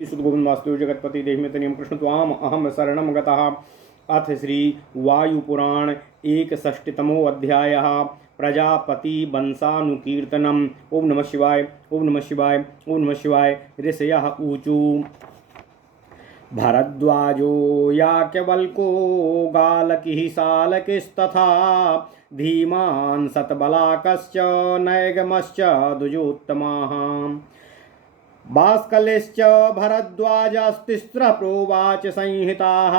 गोविंद वास्तु जगतपति देवमितनियम कृष्ण त्वाम अहम शरणम गतः। अथ श्री वायुपुराण 61तमो अध्यायः प्रजापति वंशानुकीर्तनम्। ओम नमः शिवाय ओम नमः शिवाय ओम नमः शिवाय। ऋषयः ऊचु भरद्वाजो याज्ञवल्को गालकिः सालकिस्तथा धीमान् सतबलाकश्च नैगमश्च दुजोत्तमाः। बाष्कलेश्च भरद्वाजस्तिस्रः प्रोवाच संहिताः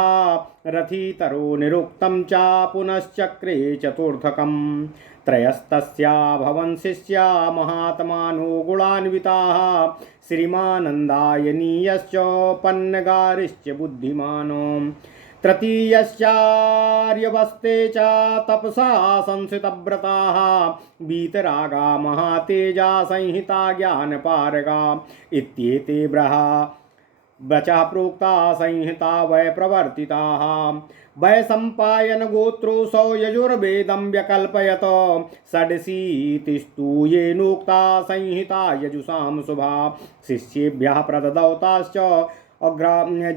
रथितरो निरुक्तं च पुनश्चक्रे चतुर्थकम्। त्रयस्तस्या भवन् शिष्या महात्मानो गुणान्विताः श्रीमानन्दायनीयश्च पन्नगारिश्च बुद्धिमानो। तृतीयश्चार्यवस्ते च तपसा संस्थितव्रताः वीतरागा महातेजा संहिता ज्ञानपारगा। इत्येते वचः प्रोक्ता संहिता वै प्रवर्तिताः। वै सम्पायन गोत्रोऽसौ यजुर्वेदं व्यकल्पयत षडशीतिस्तु येनोक्ता संहिता यजुषां शुभा। शिष्येभ्यः प्रददौताश्च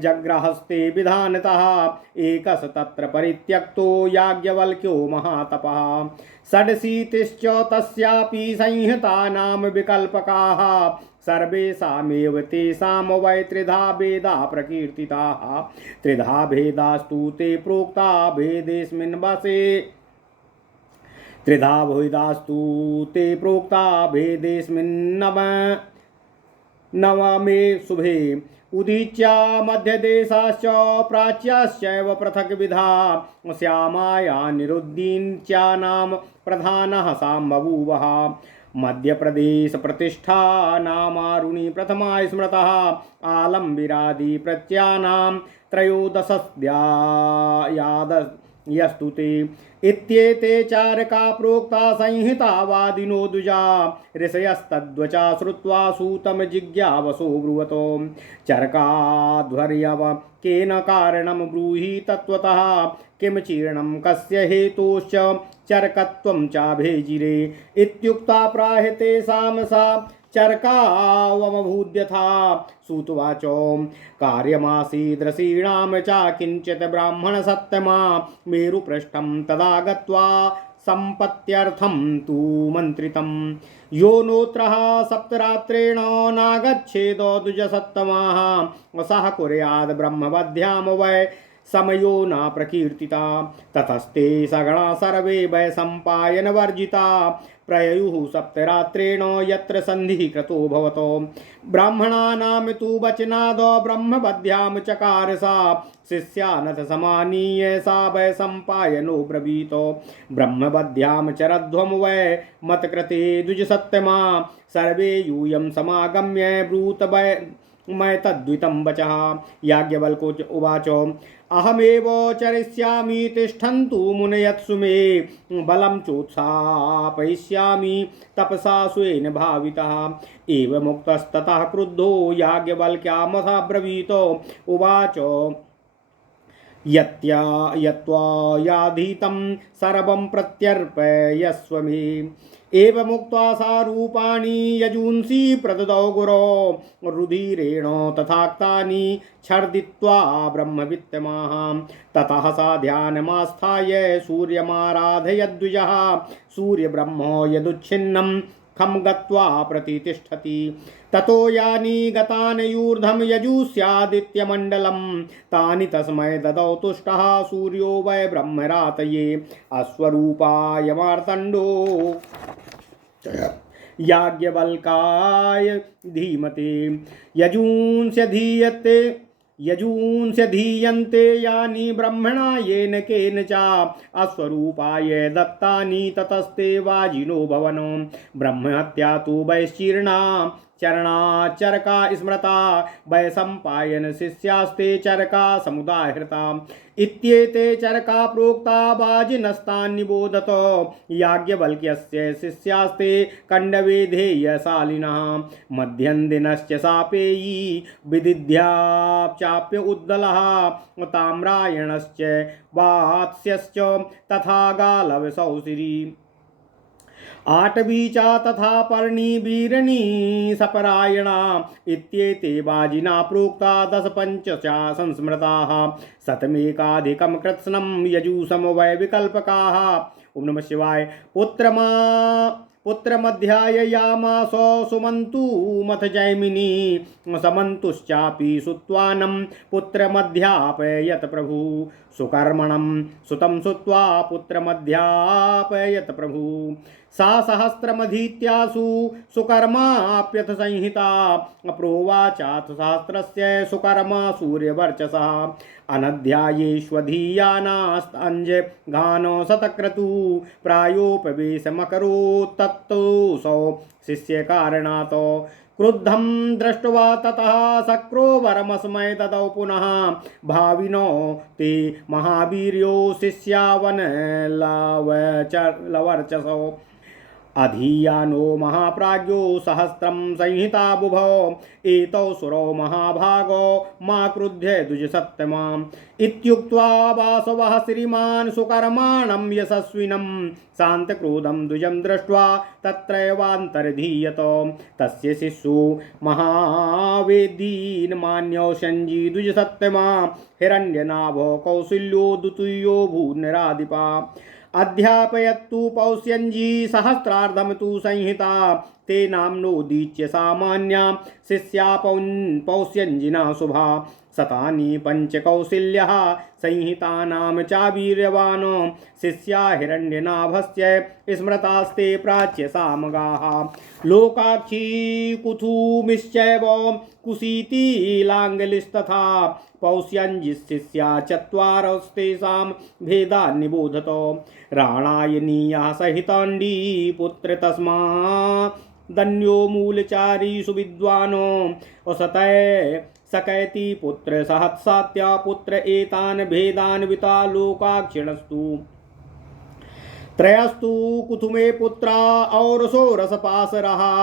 जग्रहस्ते विधानतः एकस तत्र परित्यक्तो याज्ञवल्क्यो महातपः। षडशीतिश्च तस्यापि संहिता नाम विकल्पकाः सर्वेषामेव तेषां वै त्रिधा भेदा प्रकीर्तिताः। त्रिधा भेदास्तु ते प्रोक्ता भेदेऽस्मिन् वसे त्रिधा भेदास्तु ते प्रोक्ता भेदेऽस्मिन् नवमे शुभे। उदीच्या मध्यदेशाश्च प्राच्याश्चैव पृथक् विधा श्यामाया निरुद्धीच्या नाम प्रधानः साम्बभूवः। मध्यप्रदेश प्रतिष्ठा नामारुणि प्रथमा स्मृतः आलम्बिरादि प्रत्यानां त्रयोदशस्यादयस्तु ते। इत्येते चारका प्रोक्ता संहितावादिनो द्विजा। ऋषयस्तद्वचा श्रुत्वा सूतं जिज्ञावसो ब्रुवतो चरकाध्वर्यव केन कारणं ब्रूहि तत्त्वतः किं चीर्णं कस्य हेतोश्च चरकत्वं चाभेजिरे। इत्युक्ता प्राह तेषां सा चरकावमभूद्यथा। सूतवाच कार्यमासीदृषीणां च किञ्चित् ब्राह्मणसत्तमा मेरुपृष्ठं तदा गत्वा सम्पत्त्यर्थं तु मन्त्रितं। यो नोत्रः सप्तरात्रेण नागच्छेद द्विजसत्तमाः सः कुर्याद् ब्रह्मवद्यां वै समयो न प्रकीर्तिता। ततस्ते सगणा सर्वे वै सम्पायनवर्जिता प्रययुः सप्तरात्रेण यत्र सन्धिः कृतो भवतो। ब्राह्मणानां तु वचनादो ब्रह्मवद्यां चकार सा शिष्यानथ समानीय सा वै सम्पायनो ब्रवीतो। ब्रह्मवद्यां चरध्वं वै मत्कृते द्विजसत्तमा सर्वे यूयं समागम्य ब्रूत वै मैं तद्वितं वचः। याज्ञवल्को उवाच अहमेव चरिष्यामि तिष्ठन्तु मुनयत्सु मे बलं चोत्सापयिष्यामि तपसा स्वेन भावितः। एवमुक्तस्ततः क्रुद्धो याज्ञवल्क्यामथा ब्रवीतो उवाच यत्त्वा याधीतं सर्वं प्रत्यर्पयस्व मे। एवमुक्त्वा सा रूपाणि यजूंसि प्रददौ गुरो रुधिरेण तथाक्तानि छर्दित्वा ब्रह्मवित्तमाः। ततः सा ध्यानमास्थाय सूर्यमाराधयद्विजः सूर्यब्रह्म यदुच्छिन्नं खं गत्वा प्रतितिष्ठति। ततो यानि गतानयूर्ध्वं यजुस्यादित्यमण्डलं तानि तस्मै ददौ तुष्टः सूर्यो वै ब्रह्मरातये अश्वरूपाय मार्तण्डो याज्ञवल्काय धीमते। यजूंस्य धीयन्ते यानि ब्रह्मणा येन केन च अश्वरूपाय दत्तानि ततस्ते वाजिनो भवनो। ब्रह्महत्या तु वैश्चीर्णा चरणा चरका स्मृता वै सम्पायन शिष्यास्ते चरका समुदाहृता। इत्येते चरका प्रोक्ता वाजिनस्तान्निबोधत याज्ञवल्क्यस्य शिष्यास्ते कण्डवेधेयशालिनः। मध्यन्दिनश्च सापेयी विदिध्याप्चाप्य उद्दलः ताम्रायणश्च वात्स्यश्च तथा गालवसौसिरी। आटवी च तथा पर्णी वीरणी सपरायणा इत्येते वाजिना प्रोक्ता 10 पंच च संस्मृताः शतमेकाधिकं कृत्स्नं यजुषम वै विकल्पकाः। ओम नमः शिवाय। पुत्रमध्याययामास सुमन्तुमथ जैमिनी समन्तुश्चापि सुत्वानं पुत्रमध्यापयत प्रभु सुकर्मणं सुतं सुत्वा पुत्रमध्यापयत प्रभु। सा सहस्रमधीत्यासु सुकर्माप्यथ संहिता प्रोवाचाथ सहस्रस्य सुकर्मा सूर्यवर्चसः अनध्यायेष्वधीयानास्तञ्ज घानो शतक्रतु प्रायोपवेशमकरोत् तत्तोऽसौ शिष्यकारणात् क्रुद्धं दृष्ट्वा ततः शक्रो वरमस्मै ददौ पुनः भाविनो ते महावीर्यो शिष्यावनलवर्चसो अधीयानो महाप्राज्ञो सहस्रं संहिता बुभौ एतौ सुरौ महाभागो मा क्रुध्य द्विजसत्तमाम् इत्युक्त्वा वासवः श्रीमान् सुकर्माणं यशस्विनं शान्तक्रोधं द्विजं दृष्ट्वा तत्रैवान्तर्धीयत तस्य शिशु महावेदीन्मान्यो सञ्जी द्विजसत्तमा हिरण्यनाभो कौसल्यो द्वितीयो भूनराधिपा अध्यापयत्तु पौष्यञ्जी सहस्रार्धं तु संहिता ते नाम्नोदीच्य सामान्या शिष्या पौष्यञ्जिना शुभा शतानि पञ्चकौशिल्यः संहितानां चावीर्यवान् शिष्या हिरण्यनाभस्य स्मृतास्ते प्राच्य सामगाः लोकाक्षी कुथुमिश्चैव कुशीति लाङ्गलिस्तथा पौष्यञ्जिशिष्या चत्वारस्तेषां भेदान् निबोधतो राणायनीयः सहिताण्डी पुत्र तस्मा दन्यो मूलचारी सुविद्वानो असतय सकैति पुत्र सहत्सात्या पुत्र एतान् भेदान् विता लोकाक्षिणस्तु त्रयस्तु कुथुमे पुत्रा औरसो रसपास रहा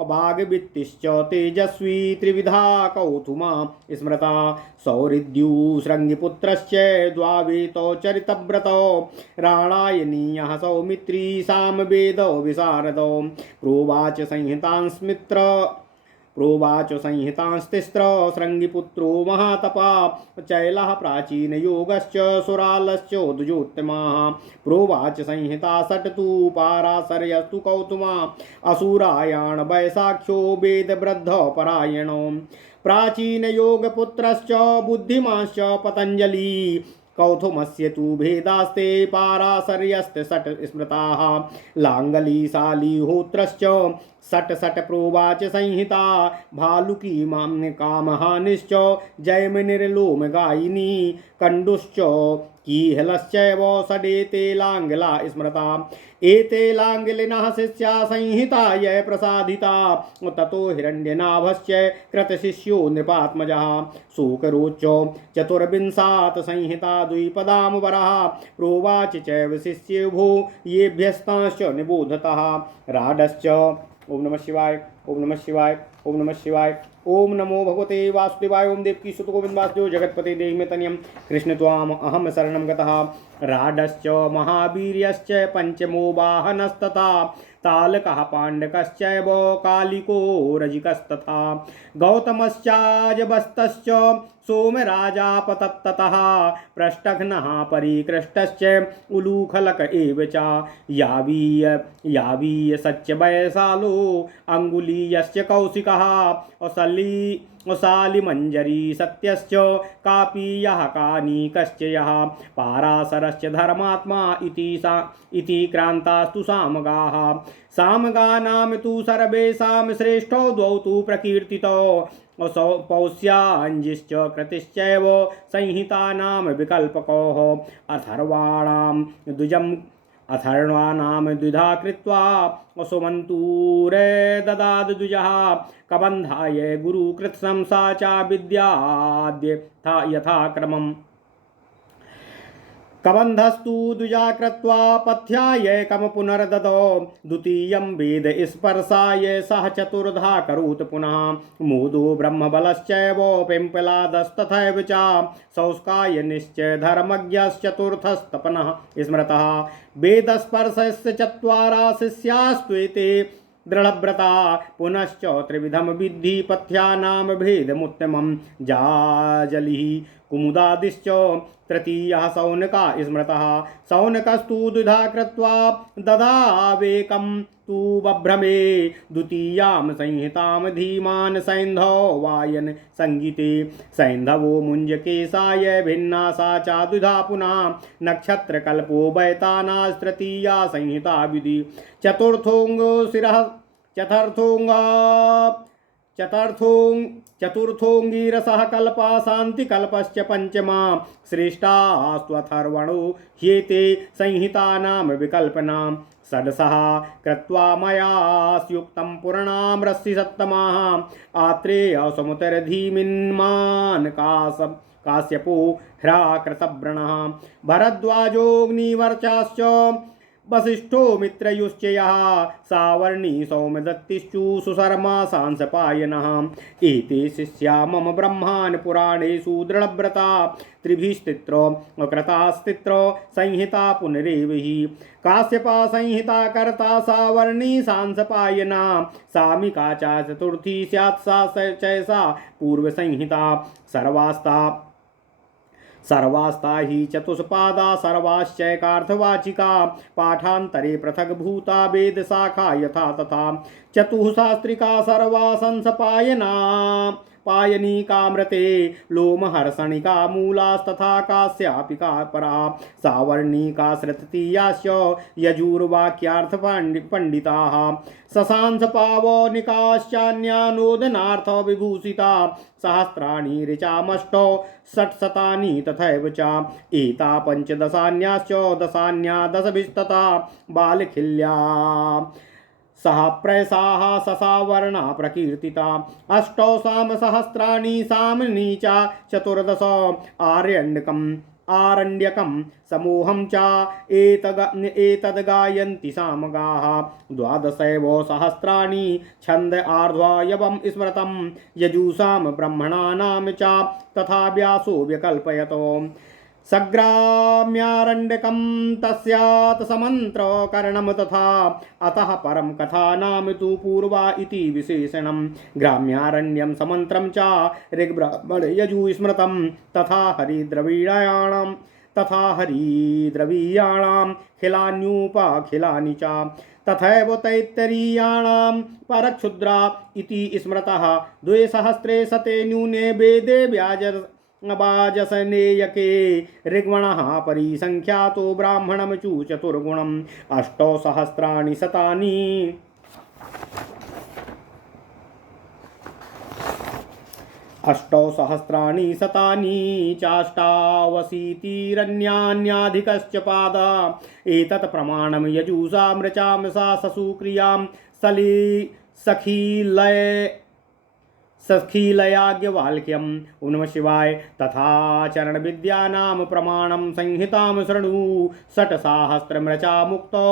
अभागवित्तिश्च तेजस्वी त्रिविधा कौथुमा स्मृता सौहृद्यु शृङ्गिपुत्रश्च द्वावेतो चरितव्रतो राणायनीयः सौमित्री सामवेदो विशारदो प्रोवाच संहितांस्तिस्त्र शृङ्गिपुत्रो महातपा चैलः प्राचीनयोगश्च सुरालश्च द्विजोत्तमाः प्रोवाच संहिता षट्तु पाराशर्यस्तु कौतुमा असुरायाण वैशाख्यो वेदवृद्धो परायणो प्राचीनयोगपुत्रश्च बुद्धिमांश्च पतञ्जलि कौथुमस्य तु भेदास्ते पाराशर्यस्ते षट् स्मृताः लाङ्गलीशालीहोत्रश्च षट् प्रोवाच संहिता भालुकी कामहानिश्च जैमिनिर्लोमगायिनी कण्डुश्च कीहलश्चैव षडेते लाङ्गला स्मृता एते लाङ्गलिनः शिष्या संहिता य प्रसादिता ततो हिरण्यनाभश्च कृतशिष्यो नृपात्मजः शोकरोच्च चतुर्विंशात् संहिता द्विपदां वरः प्रोवाच चैव शिष्येभ्यो येभ्यस्तांश्च निबोधतः राडश्च। ओम नमः शिवाय। ओम नमः शिवाय। ओम नमः शिवाय। ओम नमो भगवते वासुदेवाय। ओम देवकी सुत गोविंद वासुदेव जगत्पते देहि मे तनयम् कृष्ण त्वाम अहम शरणं गतः। राडश्च महावीर्यश्च पंचमो वाहनस्तथा तालकः पाण्डकश्चैव कालिको रजिकस्तथा गौतमश्चाजबस्तश्च सोमराजापतत्ततः पृष्ठघ्नः परिकृष्टश्च उलूखलक एव च यावीय सच्च अंगुलीयश्च कौशिकः शालिमञ्जरी सत्यश्च कापीयः कानीकश्च यः पाराशरश्च धर्मात्मा इति क्रान्तास्तु सामगाः सामगानां तु सर्वेषां श्रेष्ठौ द्वौ तु प्रकीर्तितौ पौष्याञ्जिश्च कृतिश्चैव संहितानां विकल्पकौः अथर्वाणां द्विधा कृत्वा सुमन्तूरे ददाद द्विजः कबन्धाय गुरुकृत्सं सा च विद्याद्य यथाक्रमम् कबन्धस्तु द्विजा कृत्वा पथ्यायैकं पुनर्ददौ द्वितीयं वेद स्पर्शाय सः चतुर्धा करोत् पुनः मोदो ब्रह्मबलश्चैव पिम्पलादस्तथैव च संस्काय निश्चय धर्मज्ञश्चतुर्थस्तपनः स्मृतः वेदस्पर्शस्य चत्वारा शिष्यास्त्वेते दृढ़व्रता पुनश्च त्रिविधम विद्धि पथ्यानाम भेदमुत्तमं जाजलिः कुमुदादिश्च तृतीयः सौनका स्मृतः सौनकस्तु द्विधा कृत्वा ददावेकं तु बभ्रमे द्वितीयां संहितां धीमान् सैन्धव वायन संगीते सैन्धवो मुञ्जकेशाय भिन्ना सा च द्विधा पुनः नक्षत्रकल्पो वैतानास्तृतीया संहिता विधि चतुर्थोऽङ्गो शिरः चतुर्थोऽङ्गिरसः कल्पा शान्तिकल्पश्च पञ्चमा श्रेष्ठास्त्वथर्वणो ह्येते संहितानां विकल्पनां षड्शः कृत्वा मया स्युक्तं पुराणामृषि सत्तमाः आत्रेय समुतरधीमिन्मान् काश्यपो ह्राकृतव्रणः भरद्वाजोऽग्निवर्चाश्च वसिष्ठो मित्रयुश्च यः सावर्णी सौम्यदत्तिश्चु सुशर्मा सांसपायनः एते शिष्या मम ब्रह्मान् पुराणेषु दृढव्रता त्रिभिस्तित्र कृतास्तित्र संहिता पुनरेव हि काश्यपा संहिता कर्ता सावर्णी सांसपायना सामिका च चतुर्थी स्यात् सा चैसा पूर्वसंहिता सर्वास्ता हि चतुष्पादा सर्वाश्चैकार्थवाचिका पाठान्तरे पृथग्भूता वेदशाखा यथा तथा चतुःशास्त्रिका सर्वा संसपायना पायनीकामृते लोमहर्षणिका मूलास्तथा कास्यापिका परा सावर्णिका श्रुततीयाश्च यजुर्वाक्यार्थपण्डिताः शशांसपावनिकाश्चान्यानोदनार्थ विभूषिता सहस्राणि ऋचामष्टौ षट्शतानि तथैव च एता पञ्चदशान्याश्च दशान्या दशभिस्तथा बालखिल्या सह प्रयसाः ससावर्णा प्रकीर्तिता अष्टौ सामसहस्राणि साम्नि च चतुर्दश आरण्यकं समूहं च एतद्गायन्ति सामगाः द्वादशैव सहस्राणि छन्द आर्ध्वायवं स्मृतं यजुषां ब्रह्मणानां च तथा व्यासो व्यकल्पयतो सग्राम्यारण्यकं तस्यात् समन्त्रकरणं तथा अतः परं कथानां तु पूर्वा इति विशेषणं ग्राम्यारण्यं समन्त्रं च ऋग्ब्राह्मणयजु स्मृतं तथा हरिद्रवीयाणां खिलान्युपखिलानि च तथैव तैत्तरीयाणां परक्षुद्रा इति स्मृतः 200 शते न्यूने वेदे वाजसनेयके ऋग्वणः परिसंख्यातो ब्राह्मणमचु चतुर्गुणम् 8 सहस्राणि शतानि चाष्टावशीतिरन्यान्याधिकश्च पादा एतत् प्रमाणं यजुषा मृचामसा ससुक्रियां सखीलयाज्ञवाल्क्यम् ओं नमः शिवाय तथा चरण विद्यानां प्रमाणं संहितां शृणु षट्सहस्रमृचा मुक्तो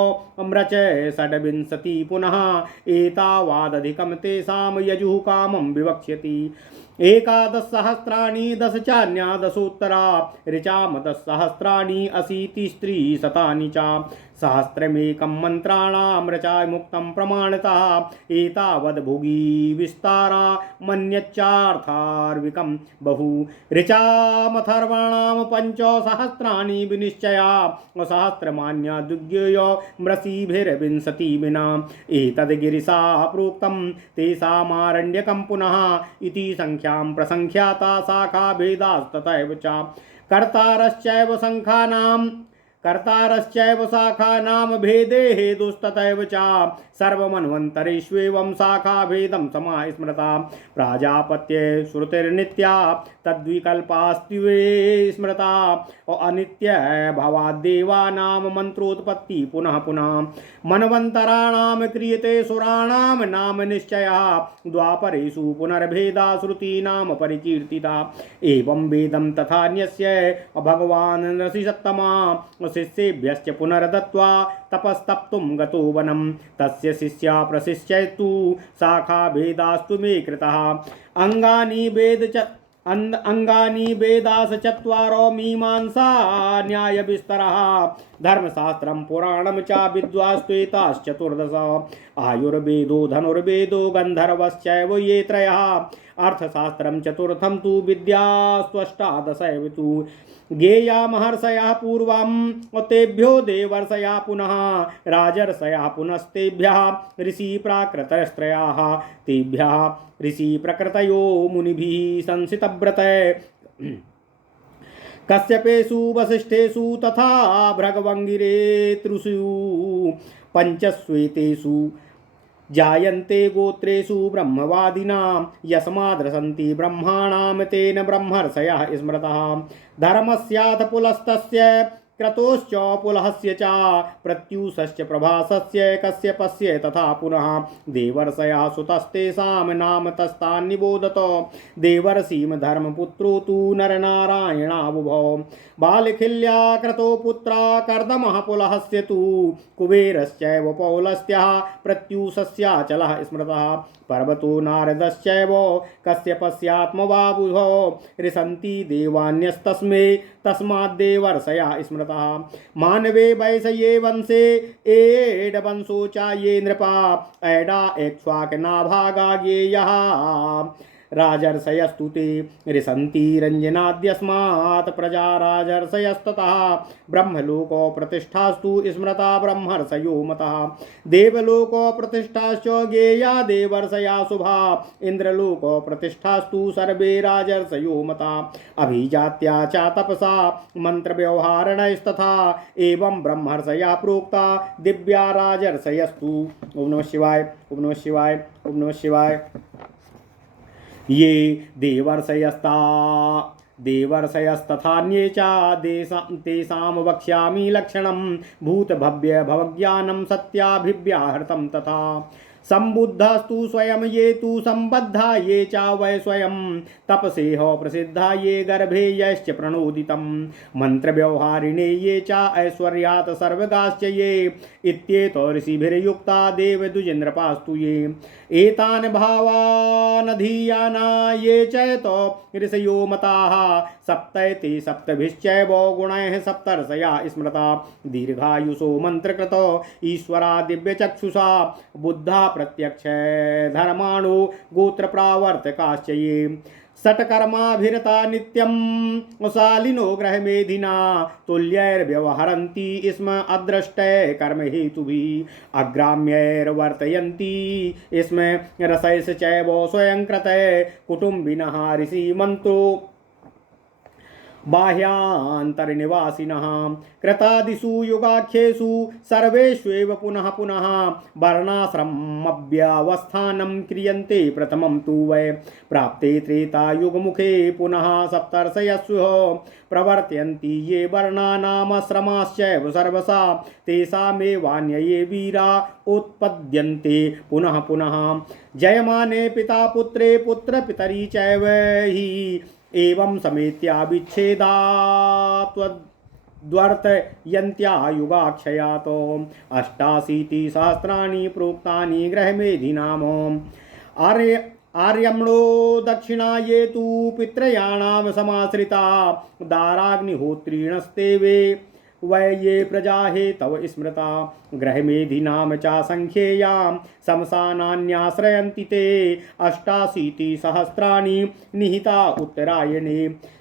मृच षड्विंशति पुनः एतावादधिकं तेषां यजुः कामं विवक्ष्यति एकादश सहस्राणि दश चान्या दशोत्तरा ऋचाम 10 सहस्राणि अशीतिस्त्रिशतानि च सहस्रमेकं मन्त्राणां ऋचाय मुक्तं प्रमाणतः एतावद्भुगि विस्तारा मन्यच्चार्थार्विकं बहु ऋचामथर्वाणां 5 सहस्राणि विनिश्चया सहस्रमान्या दुर्गेय मृषिभिर्विंशति विना एतद्गिरिशा प्रोक्तं तेषामारण्यकं पुनः इति संख्यां प्रसंख्याता शाखा भेदास्तथैव च कर्तारश्चैव शङ्खानां कर्तारश्चैव शाखानां भेदे हेतुस्तथैव च सर्वमन्वन्तरेष्वेवं शाखाभेदं समास्मृता प्राजापत्ये श्रुतिर्नित्या तद्विकल्पास्तिवे स्मृता अनित्य भवाद्देवानां मन्त्रोत्पत्ति पुनः पुनः मन्वन्तराणां क्रियते सुराणां नाम निश्चयः द्वापरेषु पुनर्भेदा श्रुतीनां परिकीर्तिता एवं वेदं तथान्यस्य भगवान् नृसिंहसत्तमा शिष्येभ्यश्च पुनर्दत्त्वा तपस्तप्तुं गतो वनं तस्य शिष्या प्रशिष्यतु शाखाभेदास्तु मे कृतः अंगानि वेदास चत्वारो मीमांसा न्याय विस्तरः धर्मशास्त्रं पुराणं च विद्वास्त्वेताश्चतुर्दश आयुर्वेदो धनुर्वेदो गन्धर्वश्चैव ये त्रयः अर्थशास्त्रं चतुर्थं तु विद्यास्त्वष्टादशैव तु ज्ञेया महर्षयः पूर्वं तेभ्यो देवर्षया पुनः राजर्षयः पुनस्तेभ्यः ऋषि प्राकृतस्त्रयाः तेभ्यः ऋषि प्रकृतयो मुनिभिः संसितव्रतै कश्यपेषु वसिष्ठेषु तथा भृगवङ्गिरेतृषु पंचस्वेतेषु जायन्ते गोत्रेषु ब्रह्मवादिनां यस्माद्रसन्ति ब्रह्माणां तेन ब्रह्मर्षयः स्मृतः धर्मस्याथ पुलस्तस्य क्रतोश्च पुलहस्य च प्रत्यूषश्च प्रभासस्य कश्यपस्य तथा पुनः देवर्षया सुतस्तेषां नाम तस्तान्निबोधत देवर्षिं धर्मपुत्रो तु नरनारायणाबुभौ बालखिल्या क्रतो पुत्रा कर्दमः पुलहस्य तु कुबेरश्चैव पौलस्त्यः प्रत्यूषस्याचलः स्मृतः पर्वतो नारदश्चैव कश्यपस्यात्मबाबुभौ रिसन्ति देवान्यस्तस्मै तस्माद्देवर्षया स्मृतः मानवे वैशये वंशे एडवंशो च ये नृपा ऐडा एक्ष्वाकनाभागा ज्ञेयः राजर्षयस्तु ते रिसन्ति रञ्जनाद्यस्मात् प्रजा राजर्षयस्ततः ब्रह्मलोको प्रतिष्ठास्तु स्मृता ब्रह्मर्षयो मतः देवलोको प्रतिष्ठाश्च ज्ञेया देवर्षया शुभा इन्द्रलोको प्रतिष्ठास्तु सर्वे राजर्षयो मता अभिजात्या च तपसा मन्त्रव्यवहारणैस्तथा एवं ब्रह्मर्षया प्रोक्ता दिव्या राजर्षयस्तु। ओम नमः शिवाय, ओम नमः शिवाय, ओम नमः शिवाय। ये देवर्षयस्तथान्ये च तेषां वक्ष्यामि लक्षणं भूतभव्य भवज्ञानं सत्याभिव्याहृतं तथा संबुद्धस्तु स्वयं ये तु संबद्धा ये च वै स्वयं तपसेह प्रसिद्धा ये गर्भे यश्च प्रणोदितं मंत्रव्यवहारिणे ये च ऐश्वर्यात् सर्वगाश्च ये इत्येतो ऋषिभिर्युक्ता देवद्विजेन्द्रपास्तु ये एतान् भावानधीयाना ये चैतो ऋषयो मताः सप्तैते सप्तभिश्चैव गुणैः सप्तर्षया स्मृता दीर्घायुषो मंत्रकृतो ईश्वरा दिव्यचक्षुषा बुद्धा प्रत्यक्ष धर्माणो गोत्र प्रावर्तकाश्च ये षट्कर्माभिरता नित्यं शालिनो ग्रहमेधिना तुल्यैर्व्यवहरन्ति स्म अदृष्टै कर्म हेतुभिः अग्राम्यैर्वर्तयन्ति स्म रसैश्च चैव स्वयं कृतै कुटुम्बिनः ऋषिमन्तो बाह्यान्तर्निवासिनः कृतादिषु युगाख्येषु सर्वेष्वेव पुनः पुनः वर्णाश्रमव्यवस्थानं क्रियन्ते प्रथमं तु वै प्राप्ते त्रेतायुगमुखे पुनः सप्तर्षयस्युः प्रवर्तयन्ति ये वर्णानामाश्रमाश्चैव सर्वसा तेषामेवान्ये वीरा उत्पद्यन्ते पुनः पुनः जयमाने पिता पुत्रे पुत्रपितरी चैव हि एवं समेत्याविच्छेदात्वर्तयन्त्यायुगाक्षयातो अष्टाशीतिसहस्राणि प्रोक्तानि ग्रहमेधिनाम आर्यम्णो दक्षिणा ये तु पितृयाणां समाश्रिता दाराग्निहोत्रीणस्ते वे वै ये प्रजा हेतव स्मृता ग्रहमेधिनां च संख्येयां शमशानान्याश्रयन्ति ते अष्टाशीतिसहस्राणि निहिता उत्तरायणे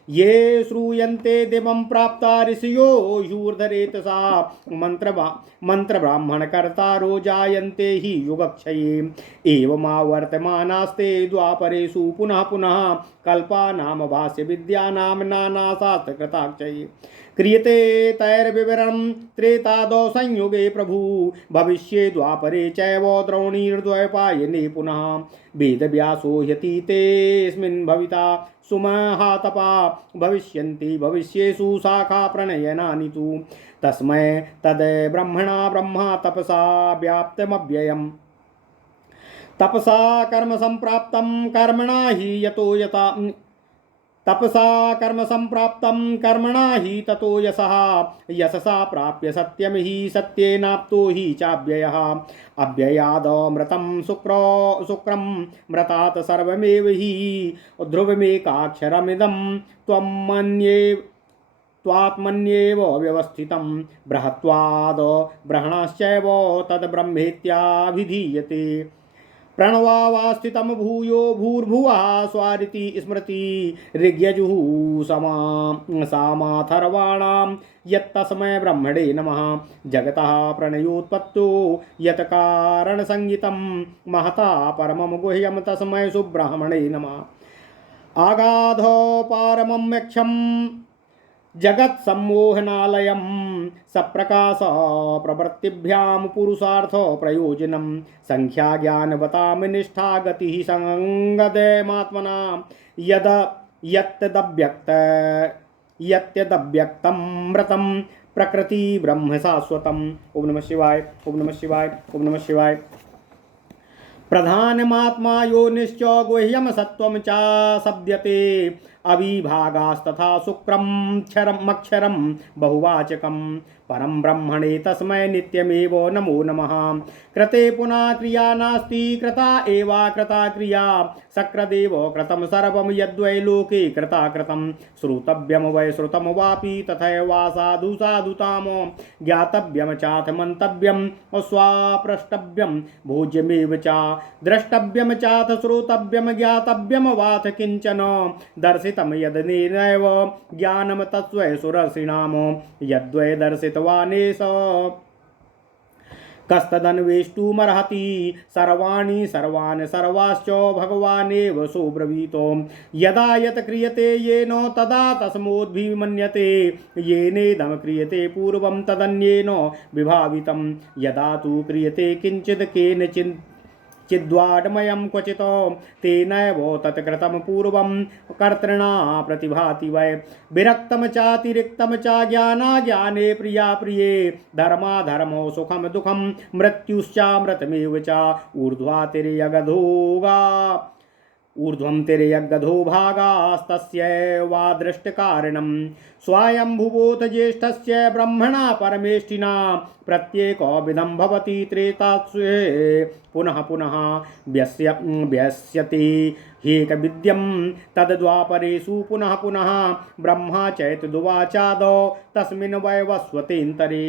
ये श्रूयन्ते दिवं प्राप्ता ऋषयो यूर्धरेतसा मंत्र ब्राह्मण कर्तारो जायन्ते हि युगक्षये एवमावर्तमानास्ते द्वापरेषु पुनः पुनः कल्पानां भाष्य विद्यानां नानाशास्त्रकृताक्षये क्रियते तैर्विवरणं त्रेतादौ संयुगे प्रभु भविष्ये द्वापरे चैव द्रोणीर्द्वैपायने पुनः वेदव्यासो ह्यतीतेऽस्मिन् भविता सुमहातपा भविष्यन्ति भविष्येषु शाखा प्रणयनानि तु तस्मै तद् ब्रह्मणा ब्रह्मा तपसा व्याप्तमव्ययम् तपसा कर्म संप्राप्तं कर्मणा हि यतो यथा तपसा कर्म संप्राप्तं कर्मणा हि ततो यशः यशसा प्राप्य सत्यम हि सत्येनाप्तो हि चाव्ययः अव्ययादमृतं शुक्रं मृतात् सर्वमेव हि ध्रुवमेकाक्षरमिदं त्वात्मन्येव व्यवस्थितं बृहत्वाद ब्रह्मणश्चैव तद्ब्रह्मेत्याभिधीयते प्रणवास्थितं भूयो भूर्भुवः स्वारिति स्मृति ऋग्यजुः सामाथर्वाणां यत्तस्मै ब्रह्मणे नमः जगतः प्रणयोत्पत्तो यत् कारणसंहितं महता परमं गुह्यं तस्मै सुब्रह्मणे नमः आगाधो पारमं यक्षं जगत्सम्मोहनालयं सप्रकाश प्रवृत्तिभ्यां पुरुषार्थ प्रयोजनं संख्याज्ञानवतां निष्ठा गतिः संगदमात्मना यत्यदव्यक्तं मृतं प्रकृति ब्रह्म शाश्वतम्। ओम नमः शिवाय ओम नमः शिवाय ओम नमः शिवाय। प्रधानमात्मा योनिश्च गुह्यम सत्वं च शब्दते अविभागास्तथा शुक्रम क्षरमक्षरं बहुवाचकं परं ब्रह्मणे तस्मै नित्यमेव नमो नमः। कृते पुनः क्रिया नास्ति कृता एवा कृता क्रिया सक्रदेव कृतं सर्वं यद्वै लोके कृता कृतं श्रोतव्यं वै श्रुतं वापि तथैवा साधु साधुताम ज्ञातव्यं चाथ मंतव्यं स्वाप्रष्टव्यं भोज्यमेव च द्रष्टव्यं चाथ श्रोतव्यं ज्ञातव्यं वाथ किंचन दर्शितं यदनेनैव ज्ञानं तत्स्वै सुरर्षिणाम यद्वै दर्शितवानेश कस्तदन्वेष्टुमर्हति सर्वाणि सर्वान् सर्वाश्च भगवानेव सोब्रवीतो यदा यत् क्रियते येन तदा तस्मोद्भिमन्यते येनेदं क्रियते पूर्वं तदन्येन विभावितं यदा तु क्रियते किंचित् केनचित् चिद्वाड्मयं क्वचित् तेनैव तत्कृतं पूर्वं कर्तृणा प्रतिभाति वै विरक्तं चातिरिक्तं च ज्ञानाज्ञाने प्रिया प्रिये धर्माधर्मो सुखं दुःखं मृत्युश्चामृतमेव च ऊर्ध्वं तिर्यगधो भागास्तस्यैवादृष्टकारणं स्वायंभुवोत ज्येष्ठस्य ब्रह्मणा परमेष्ठिना प्रत्येकविधं भवति त्रेतास्वे पुनः पुनः व्यस्यते ह्येकविद्यं तद्द्वापरेषु पुनः पुनः ब्रह्मा चैतदुवाचादौ तस्मिन् वैवस्वतेऽन्तरे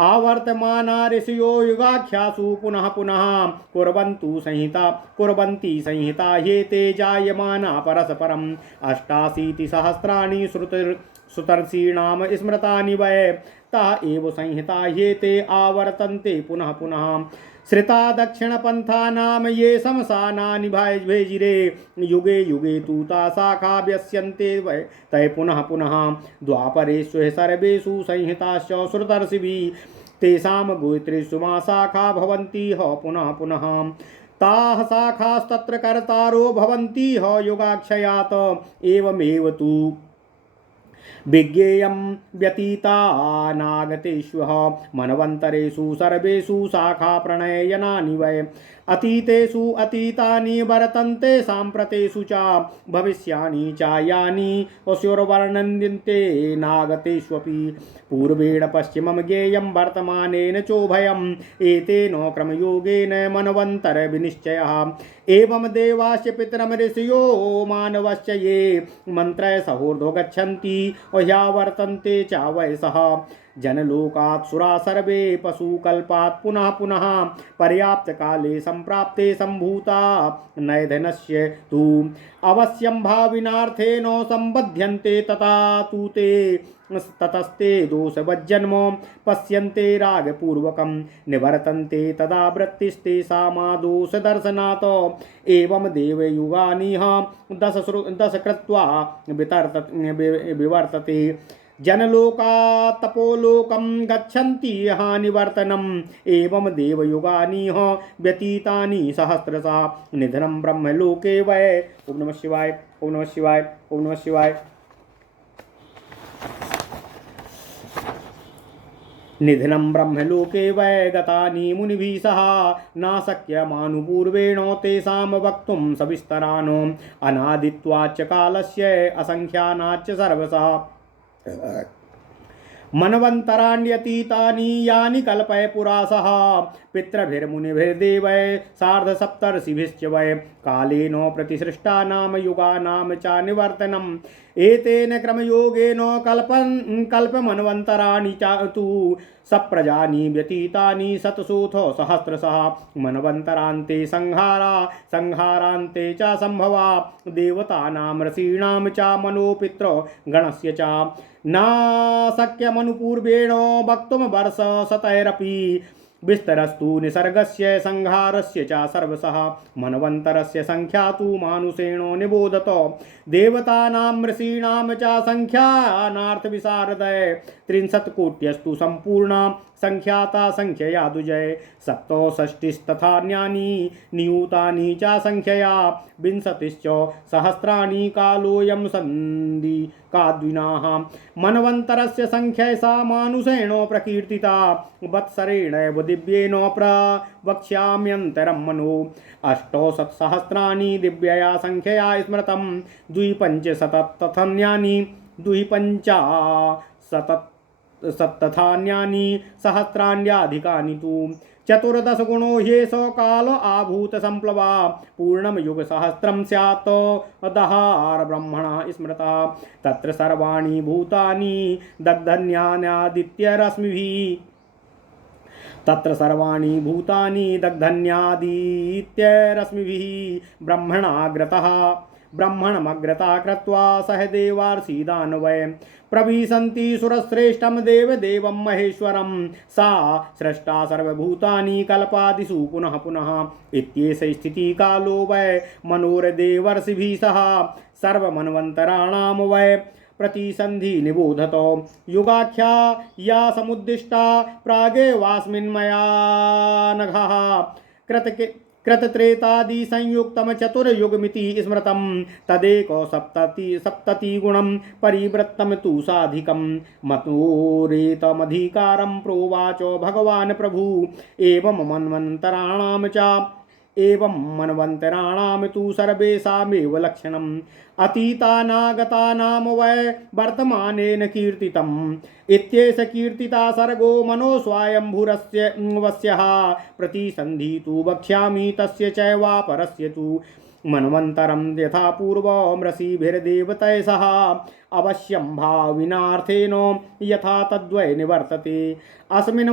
आवर्तमाना ऋषयो युगाख्यासु पुनः पुनः कुर्वन्ति संहिता ह्येते जायमाना परस्परम् 88 सहस्राणि श्रुतर्षीणां स्मृतानि वै ता एव संहिता ह्येते आवर्तन्ते पुनः पुनः श्रिता दक्षिणपन्थानां ये शमशानानि भेजिरे युगे युगे तु ता शाखा व्यस्यन्ते वै तै पुनः पुनः द्वापरेषु सर्वेषु संहिताश्च श्रुतर्षिभिः तेषां गोत्रेषु मा शाखा भवन्ति ह पुनः पुनः ताः शाखास्तत्र कर्तारो भवन्ति ह युगाक्षयात् एवमेव तु विज्ञेयं व्यतीतानागतेष्वः मनवन्तरेषु सर्वेषु शाखा प्रणयनानि वै अतीतेषु अतीतानि वर्तन्ते साम्प्रतेषु च भविष्यानि च यानि अस्योर्वर्णन्यन्ते नागतेष्वपि पूर्वेण पश्चिमं ज्ञेयं वर्तमानेन चोभयम् एतेन क्रमयोगेन मनवन्तरविनिश्चयः एवं देवाश्च पितरं ऋषयो मानवश्च ये मन्त्रैः सहोर्ध्वं गच्छन्ति ह्यावर्तन्ते च वयसः जनलोकात् सुरा सर्वे पशुकल्पात् पुनः पुनः पर्याप्त काले संप्राप्ते संभूता नैधनस्य तु अवश्यं भाविनार्थेन संबध्यन्ते तथा तु ते ततस्ते दोषवज्जन्म पश्यन्ते रागपूर्वकं निवर्तन्ते तदा वृत्तिस्तेषामादोषदर्शनात् एवं देवयुगानिह दश कृत्वा विवर्तते जनलोकात् तपोलोकं गच्छन्ति हानिवर्तनम् एवं देवयुगानिह व्यतीतानि सहस्रशः निधनं ब्रह्मलोके वै। ओम नमः शिवाय, ओम नमः शिवाय, ओम नमः शिवाय। निधनं ब्रह्मलोके वै गतानि मुनिभिः सह न शक्यमानुपूर्वेण तेषां वक्तुं सविस्तरान् अनादित्वाच्च कालस्य असंख्यानाच्च सर्वशः मनवन्तराण्यतीतानि यानि कल्पय पुरासः पितृभिर्मुनिभिर्देवै सार्धसप्तर्षिभिश्च वै कालेन प्रतिसृष्टानां युगानां च निवर्तनम् एतेन क्रमयोगेन कल्पमन्वन्तराणि च तु सप्रजानि व्यतीतानि शतशोऽथ सहस्रशः मनवन्तरान्ते संहारान्ते च सम्भवा देवतानां ऋषीणां च मनोपितृगणस्य च न शक्यमनुपूर्वेण वक्तुं वर्षशतैरपि विस्तरस्तु निसर्गस्य संहारस्य च सर्वशः मनवन्तरस्य संख्या तु मानुषेण निबोधत देवतानां ऋषीणां च संख्यानार्थविशारदय 63 कोट्यस्तु सम्पूर्णा संख्याता संख्यया दुजय सप्तषष्टिस्तथान्यानि नियूतानि च संख्यया विंशतिश्च सहस्राणि कालोऽयं सन्धि काद्विनाः मनवन्तरस्य संख्यैषा मानुषेण प्रकीर्तिता वत्सरेणैव दिव्येन प्रवक्ष्याम्यन्तरं मनो अष्टौशतसहस्राणि दिव्यया संख्यया स्मृतं द्विपञ्चशततथान्यानि द्विपञ्चाशत्तथान्यानि सहस्राण्यधिकानि तु 14 गुणो ह्येष काल आभूत संप्लवा पूर्णम युग सहस्रम स्यात् दहार ब्रह्मणा स्मृता तत्र सर्वाणि भूतानि दग्धन्यादित्यरश्मिभिः ब्रह्मणमग्रता कृत्वा सह देवार्षिदानवै प्रविशन्ति सुरश्रेष्ठं देवदेवं महेश्वरं सा सृष्टा सर्वभूतानि कल्पादिषु पुनः पुनः इत्येष स्थितिकालो वै मनोरदेवर्षिभिः सह सर्वमन्वन्तराणां वै प्रतिसन्धि निबोधत युगाख्या या समुद्दिष्टा प्रागेवास्मिन्मया नघः कृतत्रेतादि संयुक्तम चतुर्युगमिति स्मृतं तदेक सप्ततिगुणं परिवृत्तं तु साधिकं मतोरेतमधिकारं प्रोवाच भगवान् प्रभु एवं मन्वन्तराणां तु सर्वेषामेव लक्षणम् अतीतानागतानां वै वर्तमानेन कीर्तितम् इत्येष कीर्तिता सर्गो मनो स्वायंभुरस्य वस्यः प्रतिसन्धि तु वक्ष्यामि तस्य चैवापरस्य तु मन्वन्तरं यथा पूर्वं ऋषिभिर्देवतैः सह अवश्यं भाविनार्थेन यथा तद्वै निवर्तते अस्मिन्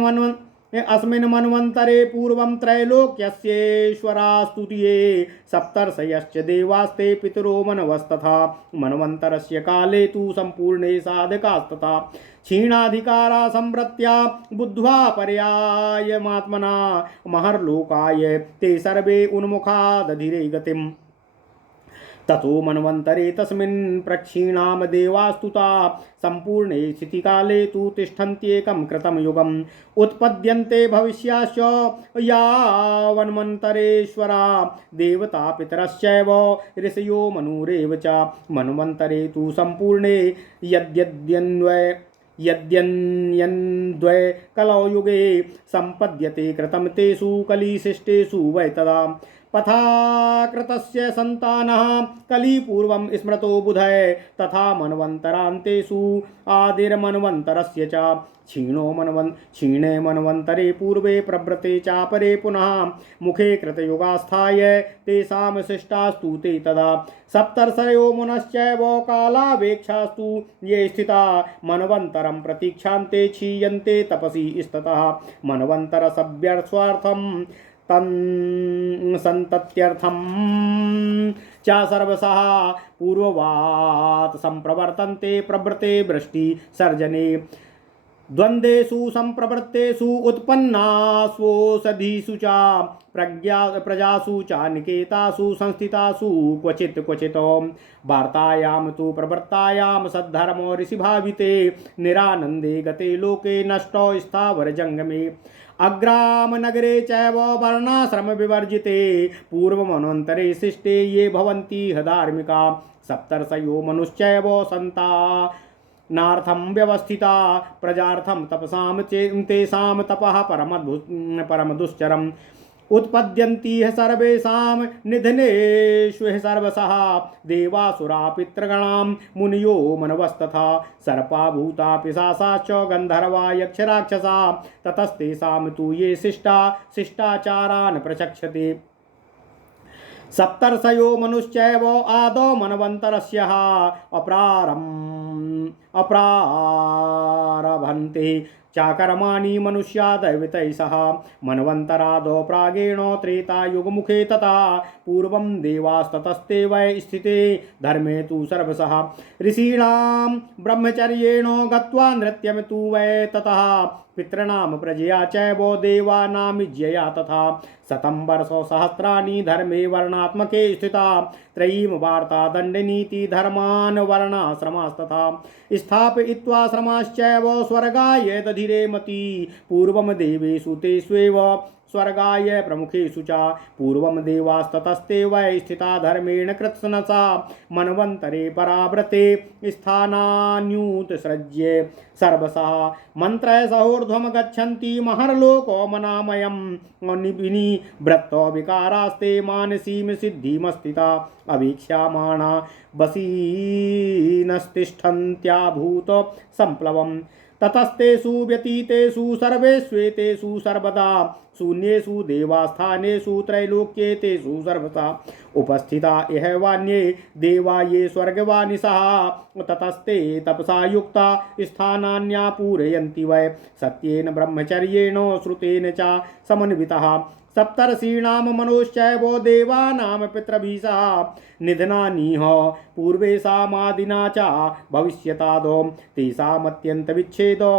मन्वन्तरे पूर्वं त्रैलोक्यस्येश्वरास्तुतिये सप्तर्षयश्च देवास्ते पितरो मनवस्तथा मन्वन्तरस्य काले तु सम्पूर्णे साधकास्तथा क्षीणाधिकारा संवृत्या बुद्ध्वा पर्यायमात्मना महर्लोकाय ते सर्वे उन्मुखादधिरे गतिम् ततो मन्वन्तरे तस्मिन् प्रक्षीणाम देवास्तुता सम्पूर्णे स्थितिकाले तु तिष्ठन्त्येकं कृतं युगम् उत्पद्यन्ते भविष्याश्च यावन्मन्तरेश्वरा देवता पितरश्चैव ऋषयो मनुरेव च मन्वन्तरे तु सम्पूर्णे यद्यन्यन्द्वय कलौ युगे सम्पद्यते कृतं तेषु कलिशिष्टेषु वै तदा पथाकृतस्य सन्तानः कलिपूर्वं स्मृतो बुधय तथा मन्वन्तरान्तेषु आदिर्मन्वन्तरस्य च क्षीणे मन्वन्तरे पूर्वे प्रवृते चापरे पुनः मुखे कृतयुगास्थाय तेषां शिष्टास्तु ते तदा सप्तर्षयो मुनश्चैव कालावेक्षास्तु ये स्थिता मन्वन्तरं प्रतीक्षान्ते क्षीयन्ते तपसि स्ततः मन्वन्तरसव्यर्थं तन् सन्तत्यर्थं च सर्वशः पूर्ववात् सम्प्रवर्तन्ते प्रवृते वृष्टि सर्जने द्वन्द्वेषु सम्प्रवृत्तेषु उत्पन्नास्वोषधीषु च प्रजासु च निकेतासु संस्थितासु क्वचित् वार्तायां तु प्रवृत्तायां सद्धर्मो ऋषिभाविते निरानन्दे गते लोके नष्टो स्थावरजङ्गमे अग्राम नगरे चैव वर्णाश्रम विवर्जिते पूर्वमन्वन्तरे शिष्टे ये भवन्ति धार्मिका सप्तर्षयो मनुश्चैव सन्ता नार्थं व्यवस्थिता प्रजार्थं तपसां तेषां तपः परमदुश्चरम् उत्पद्यन्ति सर्वेषां निधनेषु सर्वशः देवासुरा पितृगणां मुनयो मनवस्तथा सर्पा भूता पिशाचाश्च गन्धर्वा यक्षराक्षसा ततस्तेषां तु ये शिष्टाचारान् प्रचक्षते सप्तर्षयो मनुश्चैव आदौ मन्वन्तरस्य अप्रारभन्ते चाकर्माणि मनुष्या दैवतैः सह मन्वन्तरादौ प्रागेण त्रेतायुगमुखे तथा पूर्वं देवास्ततस्ते वै स्थिते धर्मे तु सर्वशः ऋषीणां ब्रह्मचर्येण गत्वा नृत्यं तु वै ततः पितॄणां प्रजया चैव देवानामिज्यया तथा शतं वर्षसहस्राणि धर्मे वर्णात्मके स्थिता त्रयीं वार्ता दण्डनीति धर्मान् वर्णाश्रमास्तथा स्थापयित्वा श्रमाश्चैव स्वर्गाय दधिरे मति पूर्वं देवेषु तेष्वेव स्वर्गाय प्रमुखेषु च पूर्वं देवास्ततस्ते वै स्थिता धर्मेण कृत्स्नसा मन्वन्तरे पराव्रते स्थानान्युत्सृज्य सर्वशः मन्त्रः सहोर्ध्वं गच्छन्ति महर्लोको मनामयं निवृत्तो विकारास्ते मानसीं सिद्धिमस्थिता अवीक्ष्यमाणा वसीनस्तिष्ठन्त्याभूत सम्प्लवम् ततस्तेषु व्यतीतेषु सर्वेष्वेतेषु सर्वदा शून्येषु देवास्थानेषु त्रैलोक्येतेषु सर्वथा उपस्थिता इह वान्ये देवा ये स्वर्गवानिशः ततस्ते तपसा युक्ता स्थानान्या पूरयन्ति वै सत्येन ब्रह्मचर्येण श्रुतेन च समन्वितः सप्तर्षीणां मनोश्चैव देवानां पितृभिः सह निधनानीह पूर्वेषामादिना च भविष्यतादो तेषामत्यन्तविच्छेदो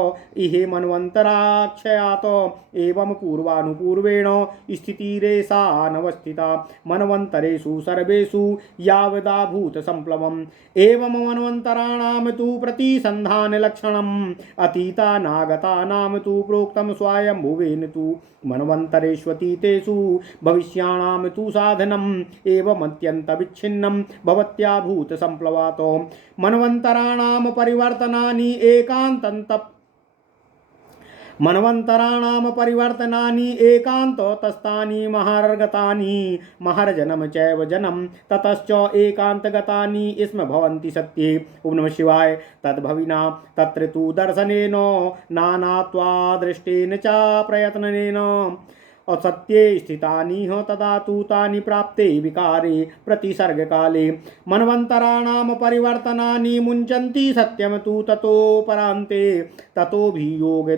इहे मन्वन्तराक्षयात् एवं पूर्वानुपूर्वेण स्थितिरेषा नवस्थिता मन्वन्तरेषु सर्वेषु यावदाभूत सम्प्लवम् एवं मन्वन्तराणां तु प्रतिसन्धानलक्षणम् अतीतानागतानां तु प्रोक्तं स्वयंभुवेन तु मन्वन्तरेष्वतीतेषु भविष्याणां तु साधनम् एवमत्यन्तविच्छिन्नं भवत्याभूत सम्प्लवातो मन्वन्तराणां परिवर्तनानि एकान्ततस्तानि महर्गतानि महर्जनं चैव जनं ततश्च एकान्तगतानि स्म भवन्ति सत्ये। ओम नमः शिवाय। तद्भविना तत्र तु दर्शनेन नानात्वादृष्टेन च प्रयत्नेन असत्ये स्थितानिह तदा तु तानि प्राप्ते विकारे प्रतिसर्गकाले मन्वन्तराणां परिवर्तनानि मुञ्चन्ति सत्यं तु ततो परान्ते ततोऽभियोग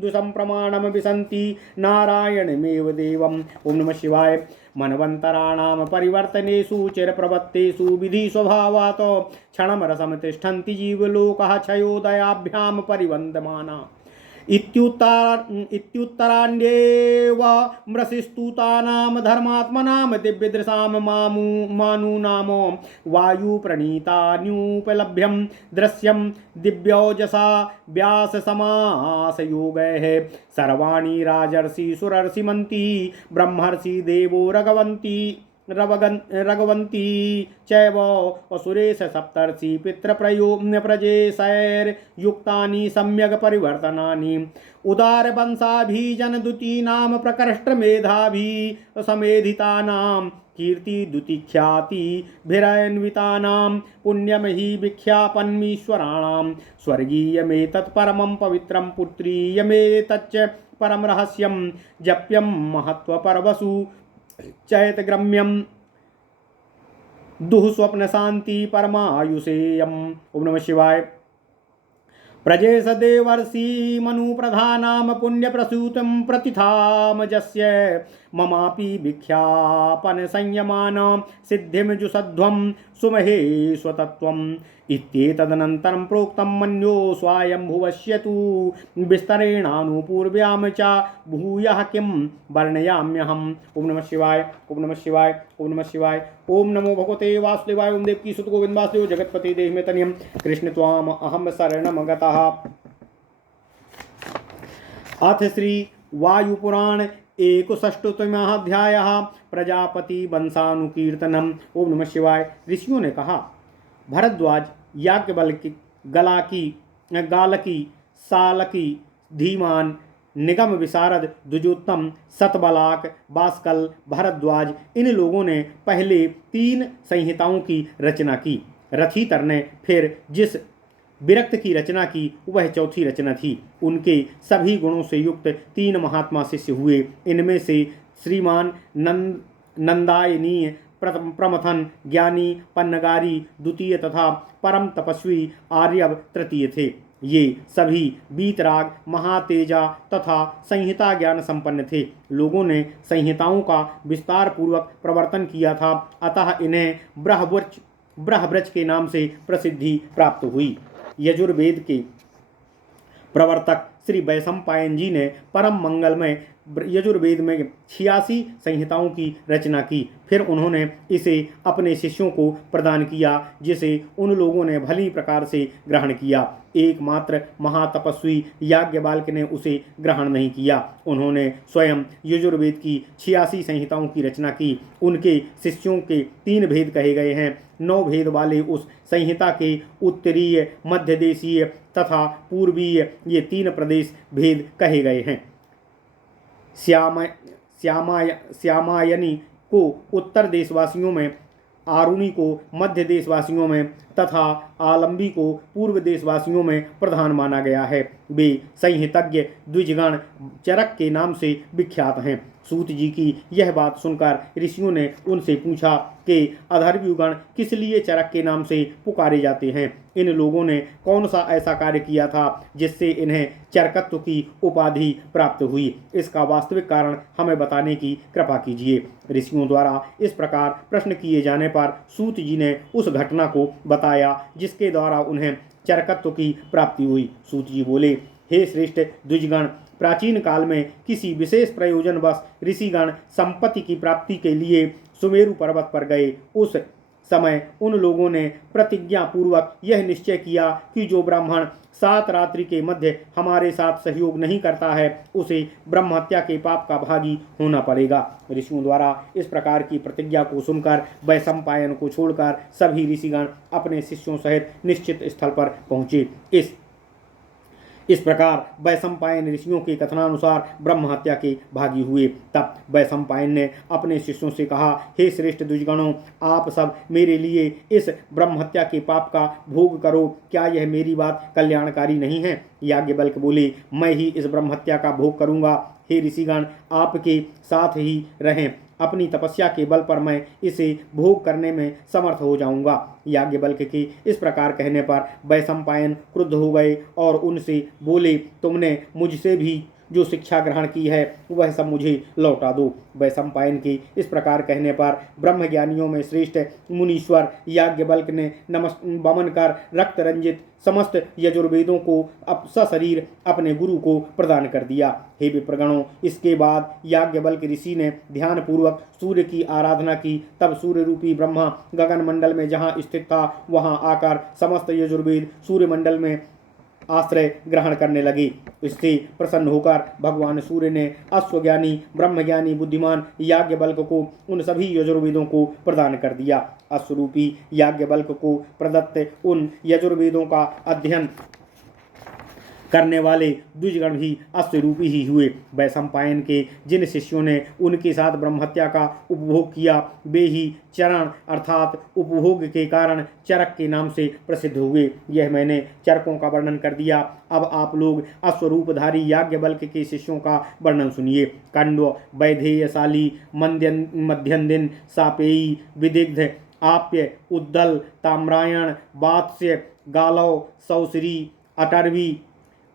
दुष्प्रमाणं विशन्ति नारायणमेव देवम्। ओम नमः शिवाय। मन्वन्तराणां परिवर्तनेषु चिरप्रवृत्तेषु विधिस्वभावात् क्षणमरसं तिष्ठन्ति जीवलोकः क्षयोदयाभ्यां परिवन्दमाना इत्युत्तराण्येव मृषिस्तुतानां धर्मात्मनां दिव्यदृशां मानूनां वायुप्रणीतान्युपलभ्यं दृश्यं दिव्यौजसा व्याससमासयोगैः सर्वाणि राजर्षि सुरर्षिमन्ति ब्रह्मर्षि देवो रघवन्ति रघवन्ती चैव असुरेश सप्तर्षि पितृप्रजेशैर्युक्तानि सम्यग् परिवर्तनानि उदारवंशाभिजनदुतीनां प्रकृष्टमेधाभिः समेधितानां कीर्तिदुतिख्यातिभिरन्वितानां पुण्यं हि विख्यापन्मीश्वराणां स्वर्गीयमेतत् परमं पवित्रं पुत्रीयमेतच्च परम रहस्यं जप्यं महत्वपरवसु चैतग्रम्यं दुःस्वप्न शांति परमायुषेयम्। ओम नमः शिवाय। प्रजेश देवर्षि मनु प्रधानाम पुण्य प्रसूतं प्रतिथाम जस्य ममापि विख्यापन संयमान सिद्धिम जुषध्वं सुमहेश्वतत्वम् इत्येतदनन्तरं प्रोक्तं मन्यो स्वायंभुवस्यतु विस्तरेणानुपूर्व्यां च भूयः किं वर्णयाम्यहम्। ओम नमः शिवाय। ओम नमः शिवाय। ओम नमः शिवाय। ओम नमो भगवते वासुदेवाय। ओम देवकी सुत गोविंद वासुदेव जगतपति देहि तनियम कृष्ण त्वाम अहम शरणम गतः। अथ श्री वायुपुराण 61वां अध्याय प्रजापति वंशानुकीर्तनम। ओम नमः शिवाय। ऋषियों ने कहा, भरद्वाज, याज्ञवल्क्य, गालकी, सालकी, धीमान, निगम विशारद, द्विजोत्तम, सतबलाक, बास्कल, भरद्वाज, इन लोगों ने पहले 3 संहिताओं की रचना की। रथितर ने फिर जिस विरक्त की रचना की वह चौथी रचना थी। उनके सभी गुणों से युक्त 3 महात्मा शिष्य हुए। इनमें से श्रीमान नंदायनीय, प्रमथन, ज्ञानी, पन्नगारी द्वितीय तथा परम तपस्वी आर्यव तृतीय थे। ये सभी वीतराग, महातेजा तथा संहिता ज्ञान संपन्न थे। लोगों ने संहिताओं का विस्तार पूर्वक प्रवर्तन किया था, अतः इन्हें ब्रह्मवृक्ष के नाम से प्रसिद्धि प्राप्त हुई। यजुर्वेद के प्रवर्तक श्री वैशंपायन जी ने परम मंगलमय यजुर्वेद में 86 संहिताओं की रचना की। फिर उन्होंने इसे अपने शिष्यों को प्रदान किया, जिसे उन लोगों ने भली प्रकार से ग्रहण किया। एकमात्र महातपस्वी याज्ञवल्क्य ने उसे ग्रहण नहीं किया। उन्होंने स्वयं यजुर्वेद की 86 संहिताओं की रचना की। उनके शिष्यों के 3 भेद कहे गए हैं। 9 भेद वाले उस संहिता के उत्तरीय, मध्य देशीय तथा पूर्वीय ये 3 प्रदेश भेद कहे गए हैं। श्यामायनी को उत्तर देशवासियों में, आरुणी को मध्य देशवासियों में तथा आलंबी को पूर्व देशवासियों में प्रधान माना गया है। वे संहितज्ञ द्विजगण चरक के नाम से विख्यात हैं। सूत जी की यह बात सुनकर ऋषियों ने उनसे पूछा कि अधर्व्युगण किस लिए चरक के नाम से पुकारे जाते हैं। इन लोगों ने कौन सा ऐसा कार्य किया था जिससे इन्हें चरकत्व की उपाधि प्राप्त हुई। इसका वास्तविक कारण हमें बताने की कृपा कीजिए। ऋषियों द्वारा इस प्रकार प्रश्न किए जाने पर सूत जी ने उस घटना को बताया जिसके द्वारा उन्हें चरकत्व की प्राप्ति हुई। सूत जी बोले, हे श्रेष्ठ द्विजगण, प्राचीन काल में किसी विशेष प्रयोजनवश ऋषिगण संपत्ति की प्राप्ति के लिए सुमेरु पर्वत पर गए। उस समय उन लोगों ने प्रतिज्ञा पूर्वक यह निश्चय किया कि जो ब्राह्मण 7 रात्रि के मध्य हमारे साथ सहयोग नहीं करता है उसे ब्रह्महत्या के पाप का भागी होना पड़ेगा। ऋषियों द्वारा इस प्रकार की प्रतिज्ञा को सुनकर वैशंपायन को छोड़कर सभी ऋषिगण अपने शिष्यों सहित निश्चित स्थल पर पहुँचे। इस प्रकार वैशंपायन ऋषियों के कथनानुसार ब्रह्महत्या के भागी हुए। तब वैशंपायन ने अपने शिष्यों से कहा, हे श्रेष्ठ द्विजगणों, आप सब मेरे लिए इस ब्रह्महत्या के पाप का भोग करो। क्या यह मेरी बात कल्याणकारी नहीं है? याज्ञवल्क्य बोले, मैं ही इस ब्रह्महत्या का भोग करूंगा। हे ऋषिगण, आपके साथ ही रहें। अपनी तपस्या के बल पर मैं इसे भोग करने में समर्थ हो जाऊंगा। याज्ञवल्क्य के इस प्रकार कहने पर वैशंपायन क्रुद्ध हो गए और उनसे बोले, तुमने मुझसे भी जो शिक्षा ग्रहण की है वह सब मुझे लौटा दो। वैशंपायन के इस प्रकार कहने पर ब्रह्मज्ञानियों में श्रेष्ठ मुनीश्वर याज्ञवल्क्य ने वमन कर रक्त रंजित समस्त यजुर्वेदों को सशरीर अपने गुरु को प्रदान कर दिया। हे विप्रगणों, इसके बाद याज्ञवल्क्य ऋषि ने ध्यान पूर्वक सूर्य की आराधना की। तब सूर्य रूपी ब्रह्मा गगन मंडल में जहाँ स्थित था वहाँ आकर समस्त यजुर्वेद सूर्य मंडल में आश्रय ग्रहण करने लगे। इससे प्रसन्न होकर भगवान सूर्य ने अश्वज्ञानी ब्रह्मज्ञानी बुद्धिमान याज्ञवल्क्य को उन सभी यजुर्वेदों को प्रदान कर दिया। अश्वरूपी याज्ञवल्क्य को प्रदत्त उन यजुर्वेदों का अध्ययन करने वाले द्विजगण भी अश्वरूपी ही हुए। वैशंपायन के जिन शिष्यों ने उनके साथ ब्रह्महत्या का उपभोग किया वे ही चरण अर्थात उपभोग के कारण चरक के नाम से प्रसिद्ध हुए। यह मैंने चरकों का वर्णन कर दिया। अब आप लोग अश्वरूपधारी याज्ञवल्क्य के शिष्यों का वर्णन सुनिए। कंड्व वैधेयशाली मध्यन्दिन सापेयी विदिग्ध आप्य उद्दल ताम्रायण वात्स्य गालव सौसरी अटर्वी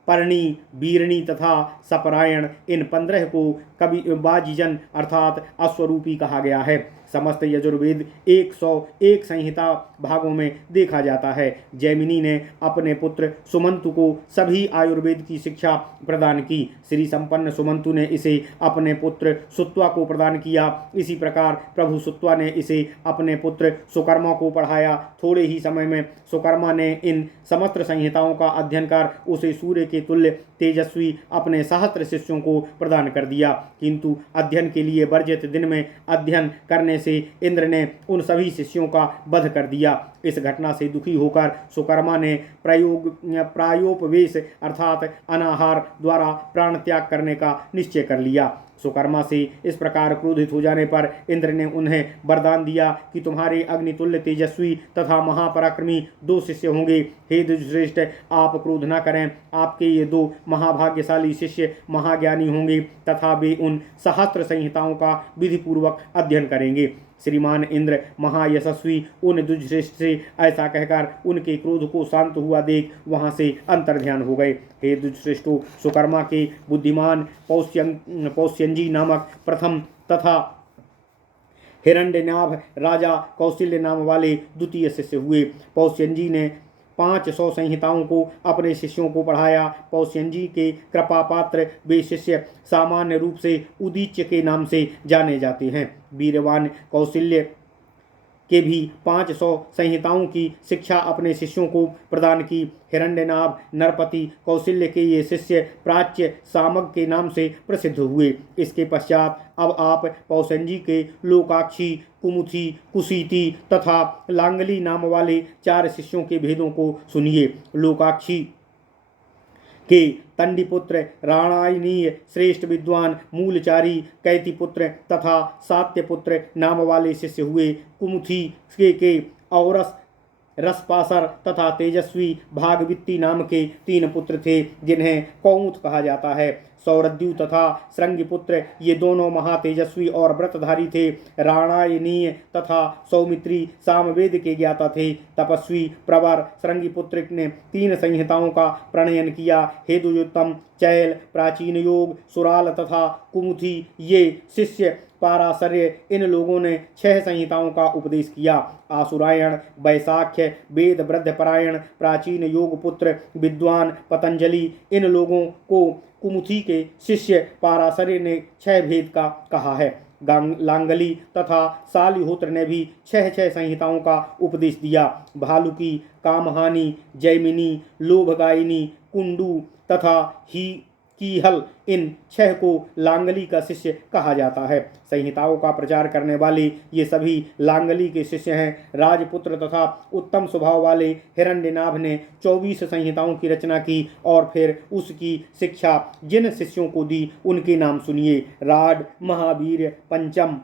पर्णी बीरणी तथा सपरायण इन 15 को कवि बाजीजन अर्थात अश्वरूपी कहा गया है। समस्त यजुर्वेद 101 संहिता भागों में देखा जाता है। जैमिनी ने अपने पुत्र सुमंतु को सभी आयुर्वेद की शिक्षा प्रदान की। श्री संपन्न सुमंतु ने इसे अपने पुत्र सुत्वा को प्रदान किया। इसी प्रकार प्रभु सुत्वा ने इसे अपने पुत्र सुकर्मा को पढ़ाया। थोड़े ही समय में सुकर्मा ने इन समस्त संहिताओं का अध्ययन कर उसे सूर्य के तुल्य तेजस्वी अपने सहस्त्र शिष्यों को प्रदान कर दिया। किंतु अध्ययन के लिए वर्जित दिन में अध्ययन करने से इंद्र ने उन सभी शिष्यों का वध कर दिया। इस घटना से दुखी होकर सुकर्मा ने प्रायोपवेश अर्थात अनाहार द्वारा प्राण त्याग करने का निश्चय कर लिया। सुकर्मा से इस प्रकार क्रोधित हो जाने पर इंद्र ने उन्हें वरदान दिया कि तुम्हारे अग्नितुल्य तेजस्वी तथा महापराक्रमी 2 शिष्य होंगे। हे द्विजश्रेष्ठ, आप क्रोध न करें। आपके ये 2 महाभाग्यशाली शिष्य महाज्ञानी होंगे तथा वे उन सहस्त्र संहिताओं का विधिपूर्वक अध्ययन करेंगे। श्रीमान इंद्र महायशस्वी उन द्विजश्रेष्ठ से ऐसा कहकर उनके क्रोध को शांत हुआ देख वहां से अंतर्ध्यान हो गए। हे द्विजश्रेष्ठों, सुकर्मा के बुद्धिमान पौष्यंजी नामक प्रथम तथा हिरण्यनाभ राजा कौशल्य नाम वाले द्वितीय शिष्य हुए। पौष्यंजी ने 500 संहिताओं को अपने शिष्यों को पढ़ाया। पौष्यंजी के कृपा पात्र वे शिष्य सामान्य रूप से उदीच्य के नाम से जाने जाते हैं। वीरवान कौशल्य के भी 500 संहिताओं की शिक्षा अपने शिष्यों को प्रदान की। हिरण्यनाभ नरपति कौशल्य के ये शिष्य प्राच्य सामग के नाम से प्रसिद्ध हुए। इसके पश्चात अब आप पौषंजी के लोकाक्षी कुमुथी कुशीति तथा लांगली नाम वाले 4 शिष्यों के भेदों को सुनिए। लोकाक्षी के तंडीपुत्र राणायनीय श्रेष्ठ विद्वान मूलचारी कैतिपुत्र तथा सात्यपुत्र नाम वाले शिष्य हुए। कुमुथी के औरस रसपासर तथा तेजस्वी भागवित्ती नाम के 3 पुत्र थे जिन्हें कौमुथ कहा जाता है। सौरद्यु तथा श्रृंगिपुत्र ये दोनों महातेजस्वी और व्रतधारी थे। राणायनीय तथा सौमित्री सामवेद के ज्ञाता थे। तपस्वी प्रवर श्रृंगिपुत्र ने 3 संहिताओं का प्रणयन किया। हे दुर्योत्तम, चैल प्राचीन योग सुराल तथा कुमुथी ये शिष्य पाराशर्य इन लोगों ने 6 संहिताओं का उपदेश किया। आसुरायण वैशाख्य वेद वृद्धपरायण प्राचीन योग पुत्र विद्वान पतंजलि इन लोगों को कुमुथी के शिष्य पाराशर्य ने 6 भेद का कहा है। लांगली तथा सालिहोत्र ने भी 6 संहिताओं का उपदेश दिया। भालुकी कामहानी जैमिनी लोभगायिनी कुंडू तथा ही कीहल इन 6 को लांगली का शिष्य कहा जाता है। संहिताओं का प्रचार करने वाले ये सभी लांगली के शिष्य हैं। राजपुत्र तथा उत्तम स्वभाव वाले हिरण्यनाभ ने 24 संहिताओं की रचना की और फिर उसकी शिक्षा जिन शिष्यों को दी उनके नाम सुनिए। राड महावीर पंचम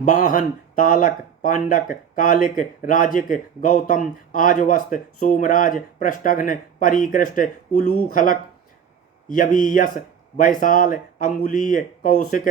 वाहन तालक पांडक कालिक राजिक गौतम आजवस्त सोमराज पृष्ठघ्न परिकृष्ट उलूखलक यवीयस वैशाल अंगुलीय कौशिक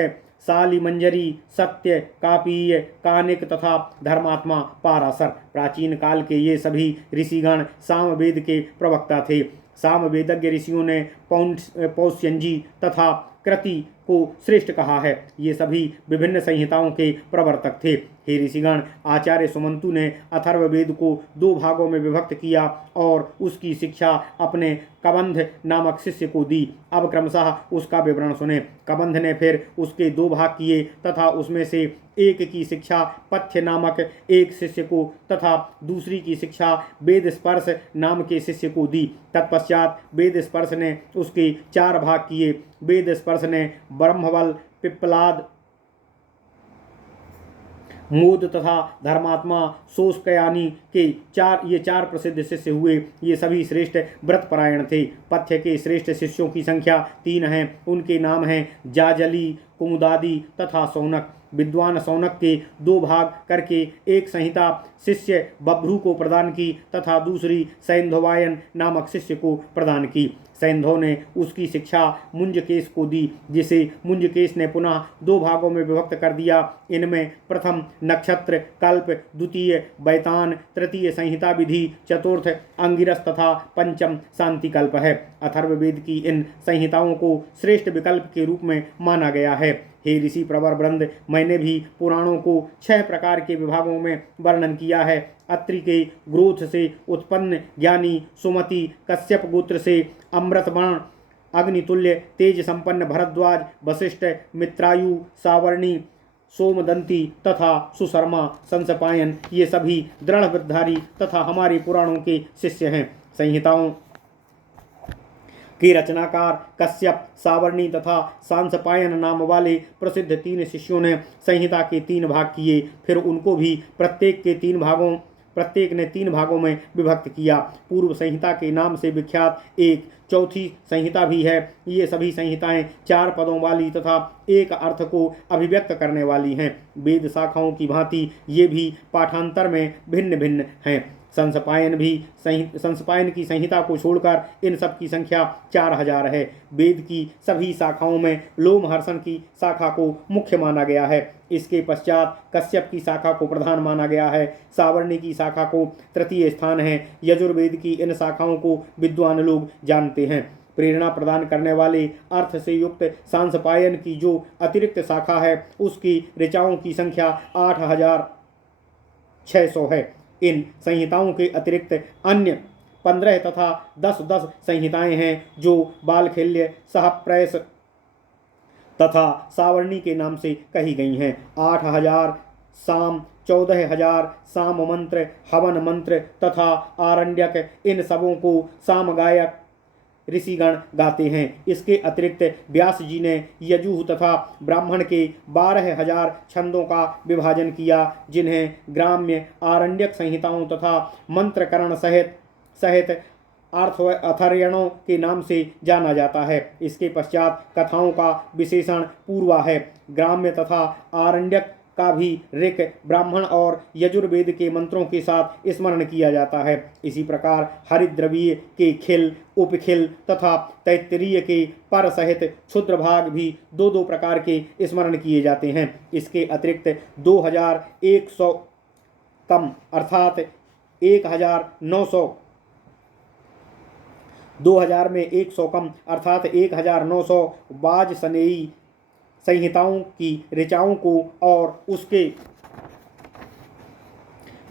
सालिमंजरी सत्य कापीय कानिक तथा धर्मात्मा पाराशर। प्राचीन काल के ये सभी ऋषिगण सामवेद के प्रवक्ता थे। सामवेदज्ञ ऋषियों ने पौष्यंजी तथा कृति को श्रेष्ठ कहा है। ये सभी विभिन्न संहिताओं के प्रवर्तक थे। हे ऋषिगण, आचार्य सुमंतु ने अथर्ववेद को 2 भागों में विभक्त किया और उसकी शिक्षा अपने कबंध नामक शिष्य को दी। अब क्रमशः उसका विवरण सुने। कबंध ने फिर उसके 2 भाग किए तथा उसमें से एक की शिक्षा पथ्य नामक एक शिष्य को तथा दूसरी की शिक्षा वेद स्पर्श नाम के शिष्य को दी। तत्पश्चात वेद स्पर्श ने उसके 4 भाग किए। वेद स्पर्श ने ब्रह्मबल, पिप्पलाद, मोद तथा धर्मात्मा, सोस्कयानी के 4 प्रसिद्ध शिष्य हुए। ये सभी श्रेष्ठ व्रतपरायण थे। पथ्य के श्रेष्ठ शिष्यों की संख्या 3 हैं। उनके नाम हैं जाजली, कुमुदादि तथा सौनक। विद्वान सौनक के 2 भाग करके एक संहिता शिष्य बभ्रू को प्रदान की तथा दूसरी सैंधवायन नामक शिष्य को प्रदान की। सैंधव ने उसकी शिक्षा मुंजकेश को दी, जिसे मुंजकेश ने पुनः 2 भागों में विभक्त कर दिया। इनमें प्रथम नक्षत्र कल्प, द्वितीय बैतान, तृतीय संहिता विधि, चतुर्थ अंगिरस तथा पंचम शांति कल्प है। अथर्ववेद की इन संहिताओं को श्रेष्ठ विकल्प के रूप में माना गया है। हे ऋषि प्रवर वृंद, मैंने भी पुराणों को 6 प्रकार के विभागों में वर्णन किया है। अत्रि के ग्रोथ से उत्पन्न ज्ञानी सुमति, कश्यप गोत्र से अमृतवर्ण अग्नितुल्य तेज संपन्न भरद्वाज, वशिष्ठ, मित्रायु, सावर्णी, सोमदंती तथा सुशर्मा, संसपायन, ये सभी दृढ़ वृद्धधारी तथा हमारे पुराणों के शिष्य हैं। संहिताओं के रचनाकार कश्यप, सावर्णी तथा सांसपायन नाम वाले प्रसिद्ध 3 शिष्यों ने संहिता के 3 भाग किए। फिर उनको भी प्रत्येक ने 3 भागों में विभक्त किया। पूर्व संहिता के नाम से विख्यात एक चौथी संहिता भी है। ये सभी संहिताएं 4 पदों वाली तथा एक अर्थ को अभिव्यक्त करने वाली हैं। वेद शाखाओं की भांति ये भी पाठांतर में भिन्न भिन्न हैं। संसपायन की संहिता को छोड़कर इन सब की संख्या 4000 है। वेद की सभी शाखाओं में लोमहर्षण की शाखा को मुख्य माना गया है। इसके पश्चात कश्यप की शाखा को प्रधान माना गया है। सावर्णी की शाखा को तृतीय स्थान है। यजुर्वेद की इन शाखाओं को विद्वान लोग जानते हैं। प्रेरणा प्रदान करने वाले अर्थ से युक्त सांसपायन की जो अतिरिक्त शाखा है, उसकी ऋचाओं की संख्या 8600 है। इन संहिताओं के अतिरिक्त अन्य 15 तथा 10 संहिताएं हैं, जो बालखिल्य, सहप्रैस तथा सावर्णी के नाम से कही गई हैं। 8000 साम, 14000 साम मंत्र, हवन मंत्र तथा आरण्यक, इन सबों को सामगायक ऋषिगण गाते हैं। इसके अतिरिक्त व्यास जी ने यजुः तथा ब्राह्मण के 12000 छंदों का विभाजन किया, जिन्हें ग्राम्य आरण्यक संहिताओं तथा मंत्रकरण सहित अथर्यणों के नाम से जाना जाता है। इसके पश्चात कथाओं का विशेषण पूर्वा है। ग्राम्य तथा आरण्यक का भी ऋक, ब्राह्मण और यजुर्वेद के मंत्रों के साथ स्मरण किया जाता है। इसी प्रकार हरिद्रवीय के खिल, उपखिल तथा तैत्तिरीय के पर सहित क्षुद्र भाग भी 2 प्रकार के स्मरण किए जाते हैं। इसके अतिरिक्त 2100 कम अर्थात 1900 2000 में 100 कम अर्थात 1900 वाजसनेयी संहिताओं की ऋचाओं को और उसके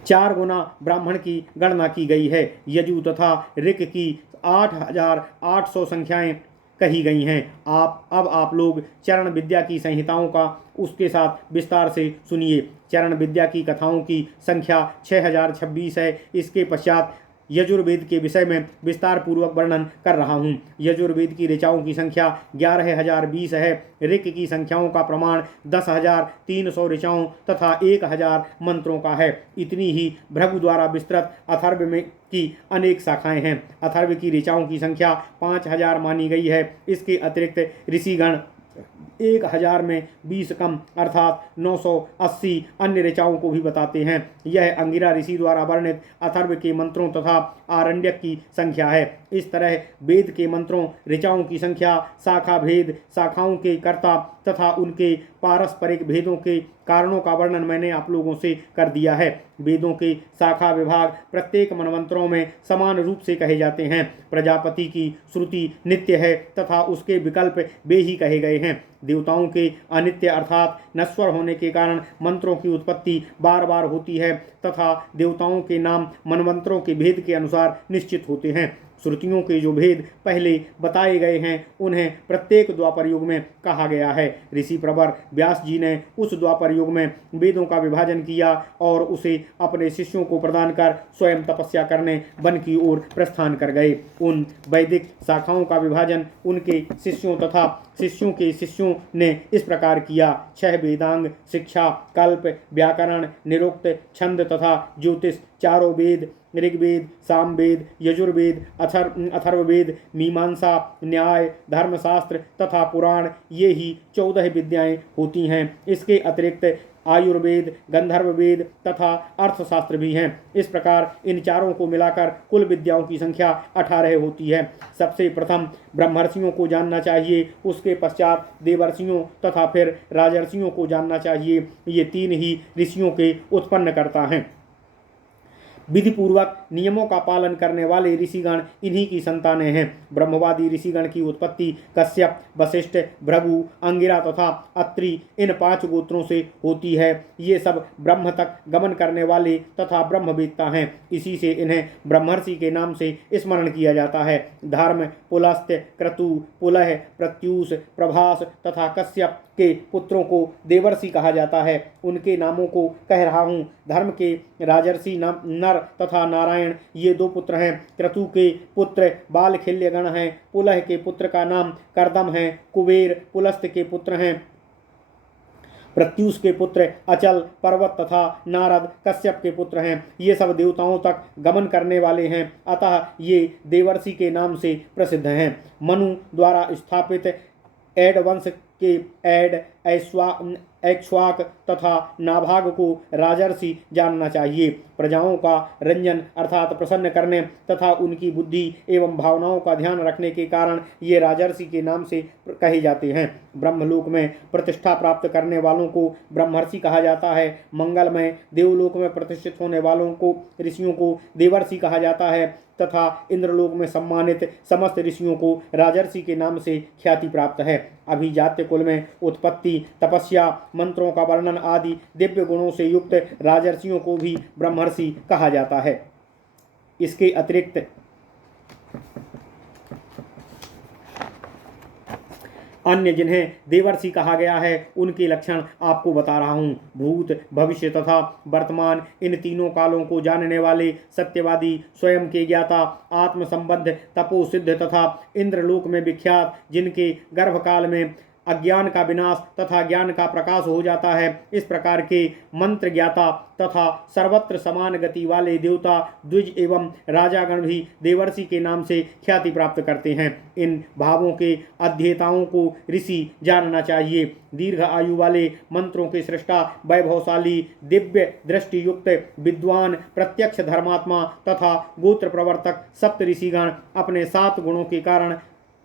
4 गुना ब्राह्मण की गणना की गई है। यजु तथा ऋक की 8800 संख्याएं कही गई हैं। अब आप लोग चरण विद्या की संहिताओं का उसके साथ विस्तार से सुनिए। चरण विद्या की कथाओं की संख्या 6026 है। इसके पश्चात यजुर्वेद के विषय में विस्तार पूर्वक वर्णन कर रहा हूँ। यजुर्वेद की ऋचाओं की संख्या 11020 है। ऋक की संख्याओं का प्रमाण 10300 ऋचाओं तथा 1000 मंत्रों का है। इतनी ही भृगु द्वारा विस्तृत अथर्व में की अनेक शाखाएं हैं। अथर्व की ऋचाओं की संख्या 5000 मानी गई है। इसके अतिरिक्त ऋषिगण 1000 में 20 कम अर्थात 980 अन्य ऋचाओं को भी बताते हैं। यह अंगिरा ऋषि द्वारा वर्णित अथर्व के मंत्रों तथा आरण्यक की संख्या है। इस तरह वेद के मंत्रों, ऋचाओं की संख्या, शाखा भेद, शाखाओं के कर्ता तथा उनके पारस्परिक भेदों के कारणों का वर्णन मैंने आप लोगों से कर दिया है। वेदों के शाखा विभाग प्रत्येक मनवंतरों में समान रूप से कहे जाते हैं। प्रजापति की श्रुति नित्य है तथा उसके विकल्प वे ही कहे गए हैं। देवताओं के अनित्य अर्थात नश्वर होने के कारण मंत्रों की उत्पत्ति बार बार होती है तथा देवताओं के नाम मनमंत्रों के भेद के अनुसार निश्चित होते हैं। श्रुतियों के जो भेद पहले बताए गए हैं उन्हें प्रत्येक द्वापर युग में कहा गया है। ऋषि प्रवर व्यास जी ने उस द्वापर युग में वेदों का विभाजन किया और उसे अपने शिष्यों को प्रदान कर स्वयं तपस्या करने वन की ओर प्रस्थान कर गए। उन वैदिक शाखाओं का विभाजन उनके शिष्यों तथा शिष्यों के शिष्यों ने इस प्रकार किया। 6 वेदांग शिक्षा, कल्प, व्याकरण, निरुक्त, छंद तथा ज्योतिष, चारों वेद, ऋग्वेद, सामवेद, यजुर्वेद, अथर्ववेद, मीमांसा, न्याय, धर्मशास्त्र तथा पुराण, ये ही 14 विद्याएं होती हैं। इसके अतिरिक्त आयुर्वेद, गंधर्ववेद तथा अर्थशास्त्र भी हैं। इस प्रकार इन चारों को मिलाकर कुल विद्याओं की संख्या 18 होती है। सबसे प्रथम ब्रह्मर्षियों को जानना चाहिए, उसके पश्चात देवर्षियों तथा फिर राजर्षियों को जानना चाहिए। ये 3 ही ऋषियों के उत्पन्न करता हैं। विधि पूर्वक नियमों का पालन करने वाले ऋषिगण इन्हीं की संतानें हैं। ब्रह्मवादी ऋषिगण की उत्पत्ति कश्यप, वशिष्ठ, भृगु, अंगिरा तथा अत्रि इन 5 गोत्रों से होती है। ये सब ब्रह्म तक गमन करने वाले तथा ब्रह्मवेत्ता हैं। इसी से इन्हें ब्रह्मर्षि के नाम से स्मरण किया जाता है। धर्म, पुलस्त्य, क्रतु, पुलह, प्रत्यूष, प्रभास तथा कश्यप के पुत्रों को देवर्षि कहा जाता है। उनके नामों को कह रहा हूँ। धर्म के राजर्षि नर तथा नारायण ये 2 पुत्र हैं। क्रतु के पुत्र बालखिल्यगण हैं। पुलह के पुत्र का नाम कर्दम है। कुबेर पुलस्त्य के पुत्र हैं। प्रत्यूष के पुत्र अचल, पर्वत तथा नारद कश्यप के पुत्र हैं। ये सब देवताओं तक गमन करने वाले हैं, अतः ये देवर्षि के नाम से प्रसिद्ध हैं। मनु द्वारा स्थापित ऐड वंश के ऐड, ऐक्ष्वाक तथा नाभाग को राजर्षि जानना चाहिए। प्रजाओं का रंजन अर्थात प्रसन्न करने तथा उनकी बुद्धि एवं भावनाओं का ध्यान रखने के कारण ये राजर्षि के नाम से कहे जाते हैं। ब्रह्मलोक में प्रतिष्ठा प्राप्त करने वालों को ब्रह्मर्षि कहा जाता है। मंगलमय देवलोक में प्रतिष्ठित होने वालों को ऋषियों को देवर्षि कहा जाता है तथा इंद्रलोक में सम्मानित समस्त ऋषियों को राजर्षि के नाम से ख्याति प्राप्त है। अभिजात्य कुल में उत्पत्ति, तपस्या, मंत्रों का वर्णन आदि दिव्य गुणों से युक्त राजर्षियों को भी ब्रह्मर्षि कहा जाता है। इसके अतिरिक्त अन्य जिन्हें देवर्षि कहा गया है उनके लक्षण आपको बता रहा हूँ। भूत, भविष्य तथा वर्तमान इन तीनों कालों को जानने वाले सत्यवादी, स्वयं के ज्ञाता, आत्म संबद्ध, तपोसिद्ध तथा इंद्रलोक में विख्यात, जिनके गर्भकाल में अज्ञान का विनाश तथा ज्ञान का प्रकाश हो जाता है। इस प्रकार के मंत्र ज्ञाता तथा सर्वत्र समान गति वाले देवता, द्विज एवं राजागण भी देवर्षि के नाम से ख्याति प्राप्त करते हैं। इन भावों के अध्येताओं को ऋषि जानना चाहिए। दीर्घ आयु वाले, मंत्रों के सृष्टा, वैभवशाली, दिव्य दृष्टि युक्त, विद्वान, प्रत्यक्ष धर्मात्मा तथा गोत्र प्रवर्तक सप्त ऋषिगण अपने 7 गुणों के कारण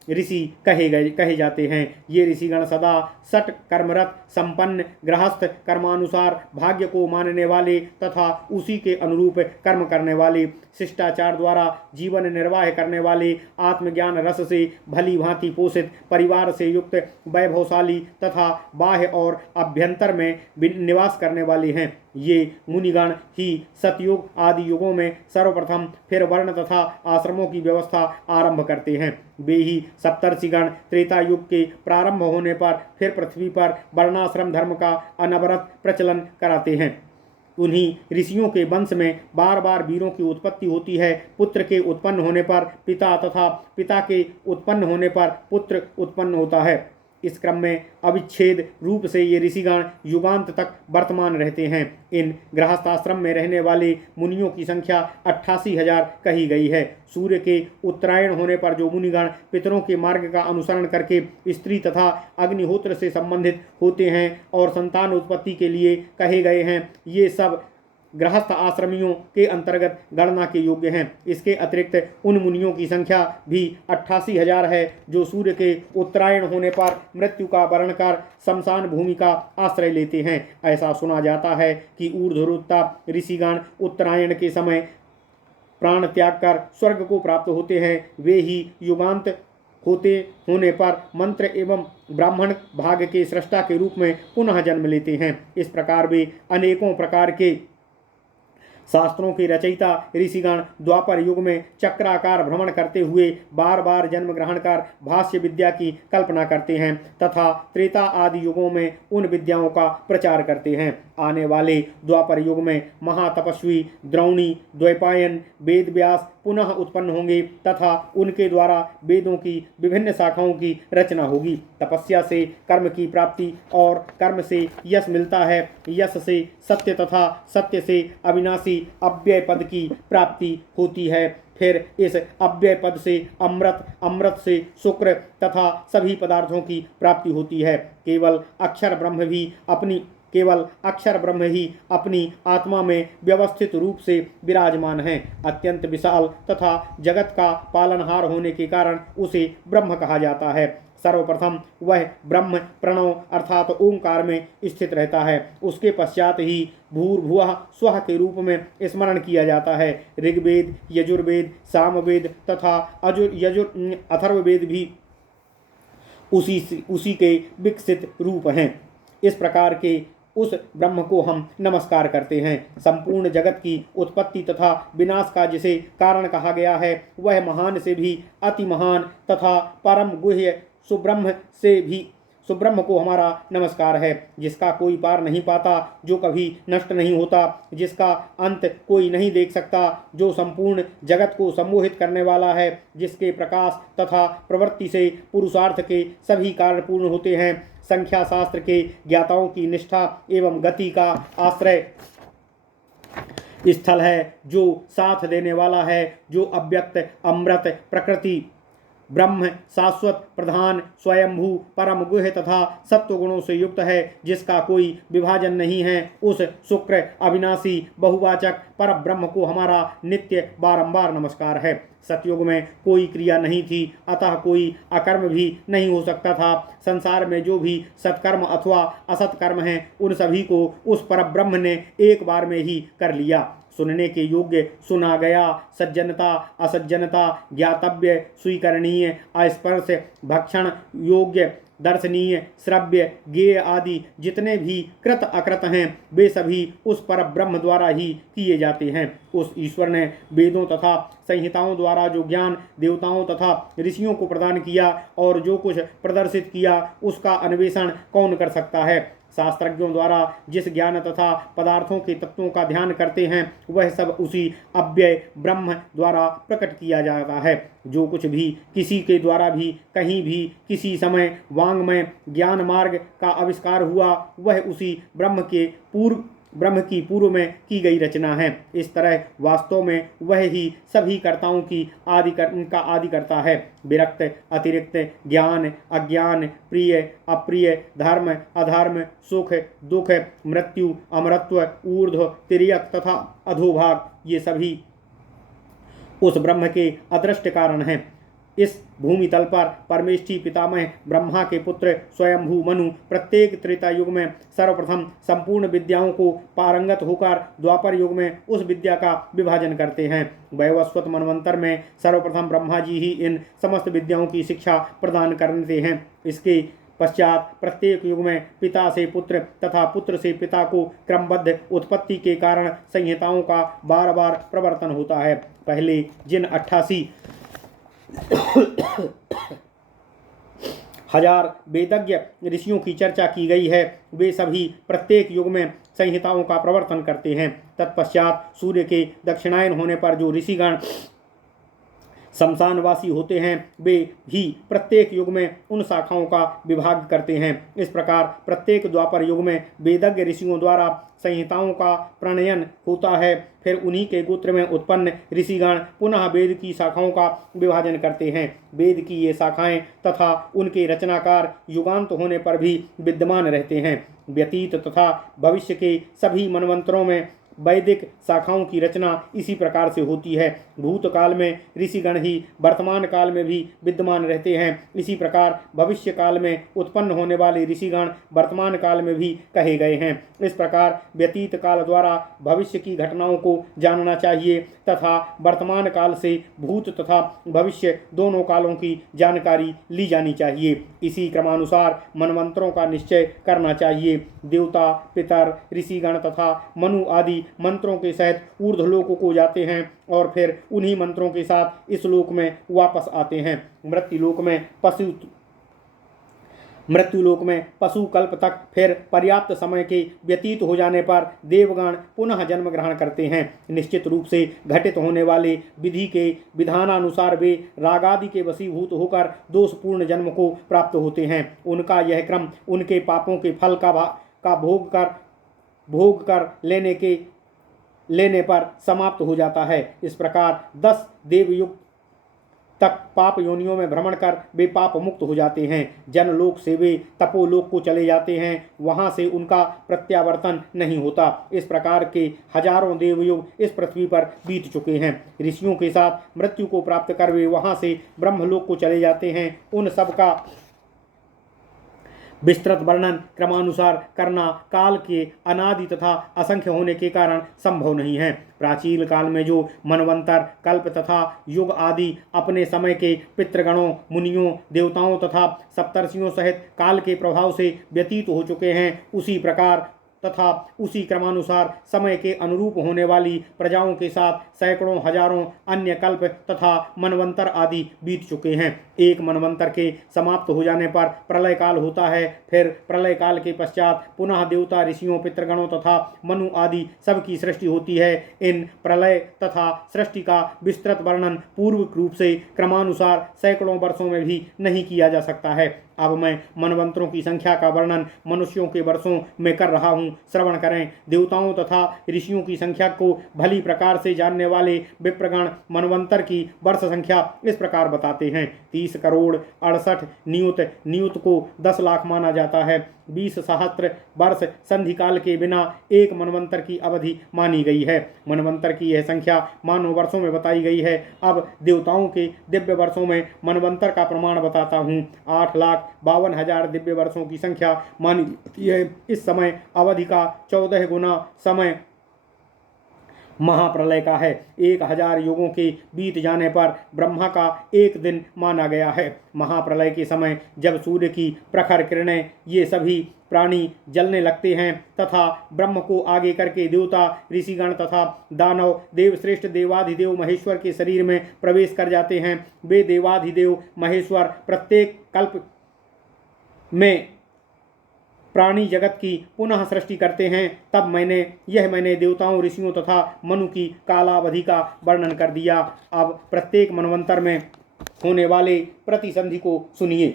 ऋषि कहे जाते हैं। ये ऋषिगण सदा सट कर्मरत, संपन्न, गृहस्थ, कर्मानुसार भाग्य को मानने वाले तथा उसी के अनुरूप कर्म करने वाले, शिष्टाचार द्वारा जीवन निर्वाह करने वाले, आत्मज्ञान रस से भली भांति पोषित, परिवार से युक्त, वैभवशाली तथा बाह्य और अभ्यंतर में निवास करने वाले हैं। ये मुनिगण ही सतयुग आदि युगों में सर्वप्रथम फिर वर्ण तथा आश्रमों की व्यवस्था आरंभ करते हैं। वे ही सप्तर्षिगण त्रेता युग के प्रारंभ होने पर फिर पृथ्वी पर वर्णाश्रम धर्म का अनवरत प्रचलन कराते हैं। उन्हीं ऋषियों के वंश में बार बार वीरों की उत्पत्ति होती है। पुत्र के उत्पन्न होने पर पिता तथा पिता के उत्पन्न होने पर पुत्र उत्पन्न होता है। इस क्रम में अविच्छेद रूप से ये ऋषिगण युगांत तक वर्तमान रहते हैं। इन गृहस्थाश्रम में रहने वाले मुनियों की संख्या 88,000 कही गई है। सूर्य के उत्तरायण होने पर जो मुनिगण पितरों के मार्ग का अनुसरण करके स्त्री तथा अग्निहोत्र से संबंधित होते हैं और संतान उत्पत्ति के लिए कहे गए हैं, ये सब गृहस्थ आश्रमियों के अंतर्गत गणना के योग्य हैं। इसके अतिरिक्त उन मुनियों की संख्या भी 88,000 है जो सूर्य के उत्तरायण होने पर मृत्यु का वर्ण कर शमशान भूमि का आश्रय लेते हैं। ऐसा सुना जाता है कि ऊर्ध्वरोत्ता ऋषिगण उत्तरायण के समय प्राण त्याग कर स्वर्ग को प्राप्त होते हैं। वे ही युगांत होते होने पर मंत्र एवं ब्राह्मण भाग के सृष्टा के रूप में पुनः जन्म लेते हैं। इस प्रकार वे अनेकों प्रकार के शास्त्रों के रचयिता ऋषिगण द्वापर युग में चक्राकार भ्रमण करते हुए बार बार जन्म ग्रहण कर भाष्य विद्या की कल्पना करते हैं तथा त्रेता आदि युगों में उन विद्याओं का प्रचार करते हैं। आने वाले द्वापर युग में महातपस्वी द्रोणी द्वैपायन वेद व्यास पुनः उत्पन्न होंगे तथा उनके द्वारा वेदों की विभिन्न शाखाओं की रचना होगी। तपस्या से कर्म की प्राप्ति और कर्म से यश मिलता है, यश से सत्य तथा सत्य से अविनाशी अव्यय पद की प्राप्ति होती है। फिर इस अव्यय पद से अमृत, अमृत से शुक्र तथा सभी पदार्थों की प्राप्ति होती है। केवल अक्षर ब्रह्म ही अपनी आत्मा में व्यवस्थित रूप से विराजमान है। अत्यंत विशाल तथा जगत का पालनहार होने के कारण उसे ब्रह्म कहा जाता है। सर्वप्रथम वह ब्रह्म प्रणव अर्थात ओंकार में स्थित रहता है। उसके पश्चात ही भूर्भुवः स्वः के रूप में स्मरण किया जाता है। ऋग्वेद, यजुर्वेद, सामवेद तथा अथर्ववेद भी उसी के विकसित रूप हैं। इस प्रकार के उस ब्रह्म को हम नमस्कार करते हैं। संपूर्ण जगत की उत्पत्ति तथा विनाश का जिसे कारण कहा गया है वह महान से भी अति महान तथा परम गुह्य सुब्रह्म को हमारा नमस्कार है, जिसका कोई पार नहीं पाता, जो कभी नष्ट नहीं होता, जिसका अंत कोई नहीं देख सकता, जो संपूर्ण जगत को सम्मोहित करने वाला है, जिसके प्रकाश तथा प्रवृत्ति से पुरुषार्थ के सभी कार्य पूर्ण होते हैं। संख्या शास्त्र के ज्ञाताओं की निष्ठा एवं गति का आश्रय स्थल है, जो साथ देने वाला है, जो अव्यक्त अमृत प्रकृति ब्रह्म शाश्वत प्रधान स्वयंभू परम गुह्य तथा सत्व गुणों से युक्त है, जिसका कोई विभाजन नहीं है। उस शुक्र अविनाशी बहुवाचक पर ब्रह्म को हमारा नित्य बारंबार नमस्कार है। सतयुग में कोई क्रिया नहीं थी, अतः कोई अकर्म भी नहीं हो सकता था। संसार में जो भी सत्कर्म अथवा असत्कर्म हैं, उन सभी को उस परब्रह्म ने एक बार में ही कर लिया। सुनने के योग्य सुना गया, सज्जनता असज्जनता ज्ञातव्य स्वीकरणीय अस्पर्श भक्षण योग्य दर्शनीय श्रव्य गेय आदि जितने भी कृत अकृत हैं वे सभी उस पर ब्रह्म द्वारा ही किए जाते हैं। उस ईश्वर ने वेदों तथा संहिताओं द्वारा जो ज्ञान देवताओं तथा ऋषियों को प्रदान किया और जो कुछ प्रदर्शित किया उसका अन्वेषण कौन कर सकता है। शास्त्रज्ञों द्वारा जिस ज्ञान तथा पदार्थों के तत्वों का ध्यान करते हैं वह सब उसी अव्यय ब्रह्म द्वारा प्रकट किया जाता है। जो कुछ भी किसी के द्वारा भी कहीं भी किसी समय वांग्मय ज्ञान मार्ग का आविष्कार हुआ वह उसी ब्रह्म की पूर्व में की गई रचना है। इस तरह वास्तव में वह ही सभी कर्ताओं की आदि करता है। विरक्त अतिरिक्त ज्ञान अज्ञान प्रिय अप्रिय धर्म अधर्म सुख दुख मृत्यु अमरत्व ऊर्ध्व तिर्यक तथा अधोभाग ये सभी उस ब्रह्म के अदृष्ट कारण हैं। इस भूमि तल पर परमेष्ठी पितामह ब्रह्मा के पुत्र स्वयंभू मनु प्रत्येक त्रेता युग में सर्वप्रथम संपूर्ण विद्याओं को पारंगत होकर द्वापर युग में उस विद्या का विभाजन करते हैं। वैवस्वत मनवंतर में सर्वप्रथम ब्रह्मा जी ही इन समस्त विद्याओं की शिक्षा प्रदान करते हैं। इसके पश्चात प्रत्येक युग में पिता से पुत्र तथा पुत्र से पिता को क्रमबद्ध उत्पत्ति के कारण संहिताओं का बार बार प्रवर्तन होता है। पहले जिन 88,000 वेदज्ञ ऋषियों की चर्चा की गई है वे सभी प्रत्येक युग में संहिताओं का प्रवर्तन करते हैं। तत्पश्चात सूर्य के दक्षिणायन होने पर जो ऋषिगण शमशानवासी होते हैं वे ही प्रत्येक युग में उन शाखाओं का विभाग करते हैं। इस प्रकार प्रत्येक द्वापर युग में वेदज्ञ ऋषियों द्वारा संहिताओं का प्रणयन होता है। फिर उन्हीं के गोत्र में उत्पन्न ऋषिगण पुनः वेद की शाखाओं का विभाजन करते हैं। वेद की ये शाखाएं तथा उनके रचनाकार युगांत होने पर भी विद्यमान रहते हैं। व्यतीत तथा भविष्य के सभी मनवंतरों में वैदिक शाखाओं की रचना इसी प्रकार से होती है। भूतकाल में ऋषिगण ही वर्तमान काल में भी विद्यमान रहते हैं, इसी प्रकार भविष्य काल में उत्पन्न होने वाले ऋषिगण वर्तमान काल में भी कहे गए हैं। इस प्रकार व्यतीत काल द्वारा भविष्य की घटनाओं को जानना चाहिए तथा वर्तमान काल से भूत तथा भविष्य दोनों कालों की जानकारी ली जानी चाहिए। इसी क्रमानुसार मनवंतरों का निश्चय करना चाहिए। देवता, पितर, ऋषिगण तथा मनु आदि मंत्रों के सहित ऊर्ध्वलोकों को जाते हैं और फिर उन्हीं मंत्रों के साथ इस लोक में वापस आते हैं। मृत्युलोक में पशु कल्प तक फिर पर्याप्त समय के व्यतीत हो जाने पर देवगण पुनः जन्म ग्रहण करते हैं। निश्चित रूप से घटित होने वाले विधि के विधानानुसार वे रागादि के वशीभूत होकर दोषपूर्ण जन्म को प्राप्त होते हैं। उनका यह क्रम उनके पापों के फल का भोग कर लेने पर समाप्त हो जाता है। इस प्रकार 10 देवयुग तक पाप योनियों में भ्रमण कर वे पाप मुक्त हो जाते हैं। जनलोक से वे तपोलोक को चले जाते हैं, वहां से उनका प्रत्यावर्तन नहीं होता। इस प्रकार के हजारों देवयुग इस पृथ्वी पर बीत चुके हैं। ऋषियों के साथ मृत्यु को प्राप्त कर वे वहां से ब्रह्मलोक को चले जाते हैं। उन सब का विस्तृत वर्णन क्रमानुसार करना काल के अनादि तथा असंख्य होने के कारण संभव नहीं है। प्राचीन काल में जो मनवंतर, कल्प तथा युग आदि अपने समय के पितृगणों, मुनियों, देवताओं तथा सप्तर्षियों सहित काल के प्रभाव से व्यतीत हो चुके हैं, उसी प्रकार तथा उसी क्रमानुसार समय के अनुरूप होने वाली प्रजाओं के साथ सैकड़ों हजारों अन्य कल्प तथा मनवंतर आदि बीत चुके हैं। एक मनवंतर के समाप्त हो जाने पर प्रलय काल होता है। फिर प्रलय काल के पश्चात पुनः देवता, ऋषियों, पितृगणों तथा मनु आदि सबकी सृष्टि होती है। इन प्रलय तथा सृष्टि का विस्तृत वर्णन पूर्व रूप से क्रमानुसार सैकड़ों वर्षों में भी नहीं किया जा सकता है। अब मैं मनवंतरों की संख्या का वर्णन मनुष्यों के वर्षों में कर रहा हूँ, श्रवण करें। देवताओं तथा ऋषियों की संख्या को भली प्रकार से जानने वाले विप्रगण मनवंतर की वर्ष संख्या इस प्रकार बताते हैं। 30 करोड़ 68 नियुत को 10 लाख माना जाता है। 20 सहस्त्र वर्ष संधि काल के बिना एक मनवंतर की अवधि मानी गई है। मनवंतर की यह संख्या मानव वर्षों में बताई गई है। अब देवताओं के दिव्य वर्षों में मनवंतर का प्रमाण बताता हूँ। 8,52,000 दिव्य वर्षों की संख्या मानी जाती है। इस समय अवधि का 14 गुना समय महाप्रलय का है। 1000 युगों के बीत जाने पर ब्रह्मा का एक दिन माना गया है। महाप्रलय के समय जब सूर्य की प्रखर किरणें ये सभी प्राणी जलने लगते हैं तथा ब्रह्म को आगे करके देवता, ऋषिगण तथा दानव देवश्रेष्ठ देवाधिदेव महेश्वर के शरीर में प्रवेश कर जाते हैं। वे देवाधिदेव महेश्वर प्रत्येक कल्प में प्राणी जगत की पुनः सृष्टि करते हैं। तब मैंने देवताओं, ऋषियों तथा मनु की कालावधि का वर्णन कर दिया। अब प्रत्येक मनवंतर में होने वाले प्रतिसंधि को सुनिए।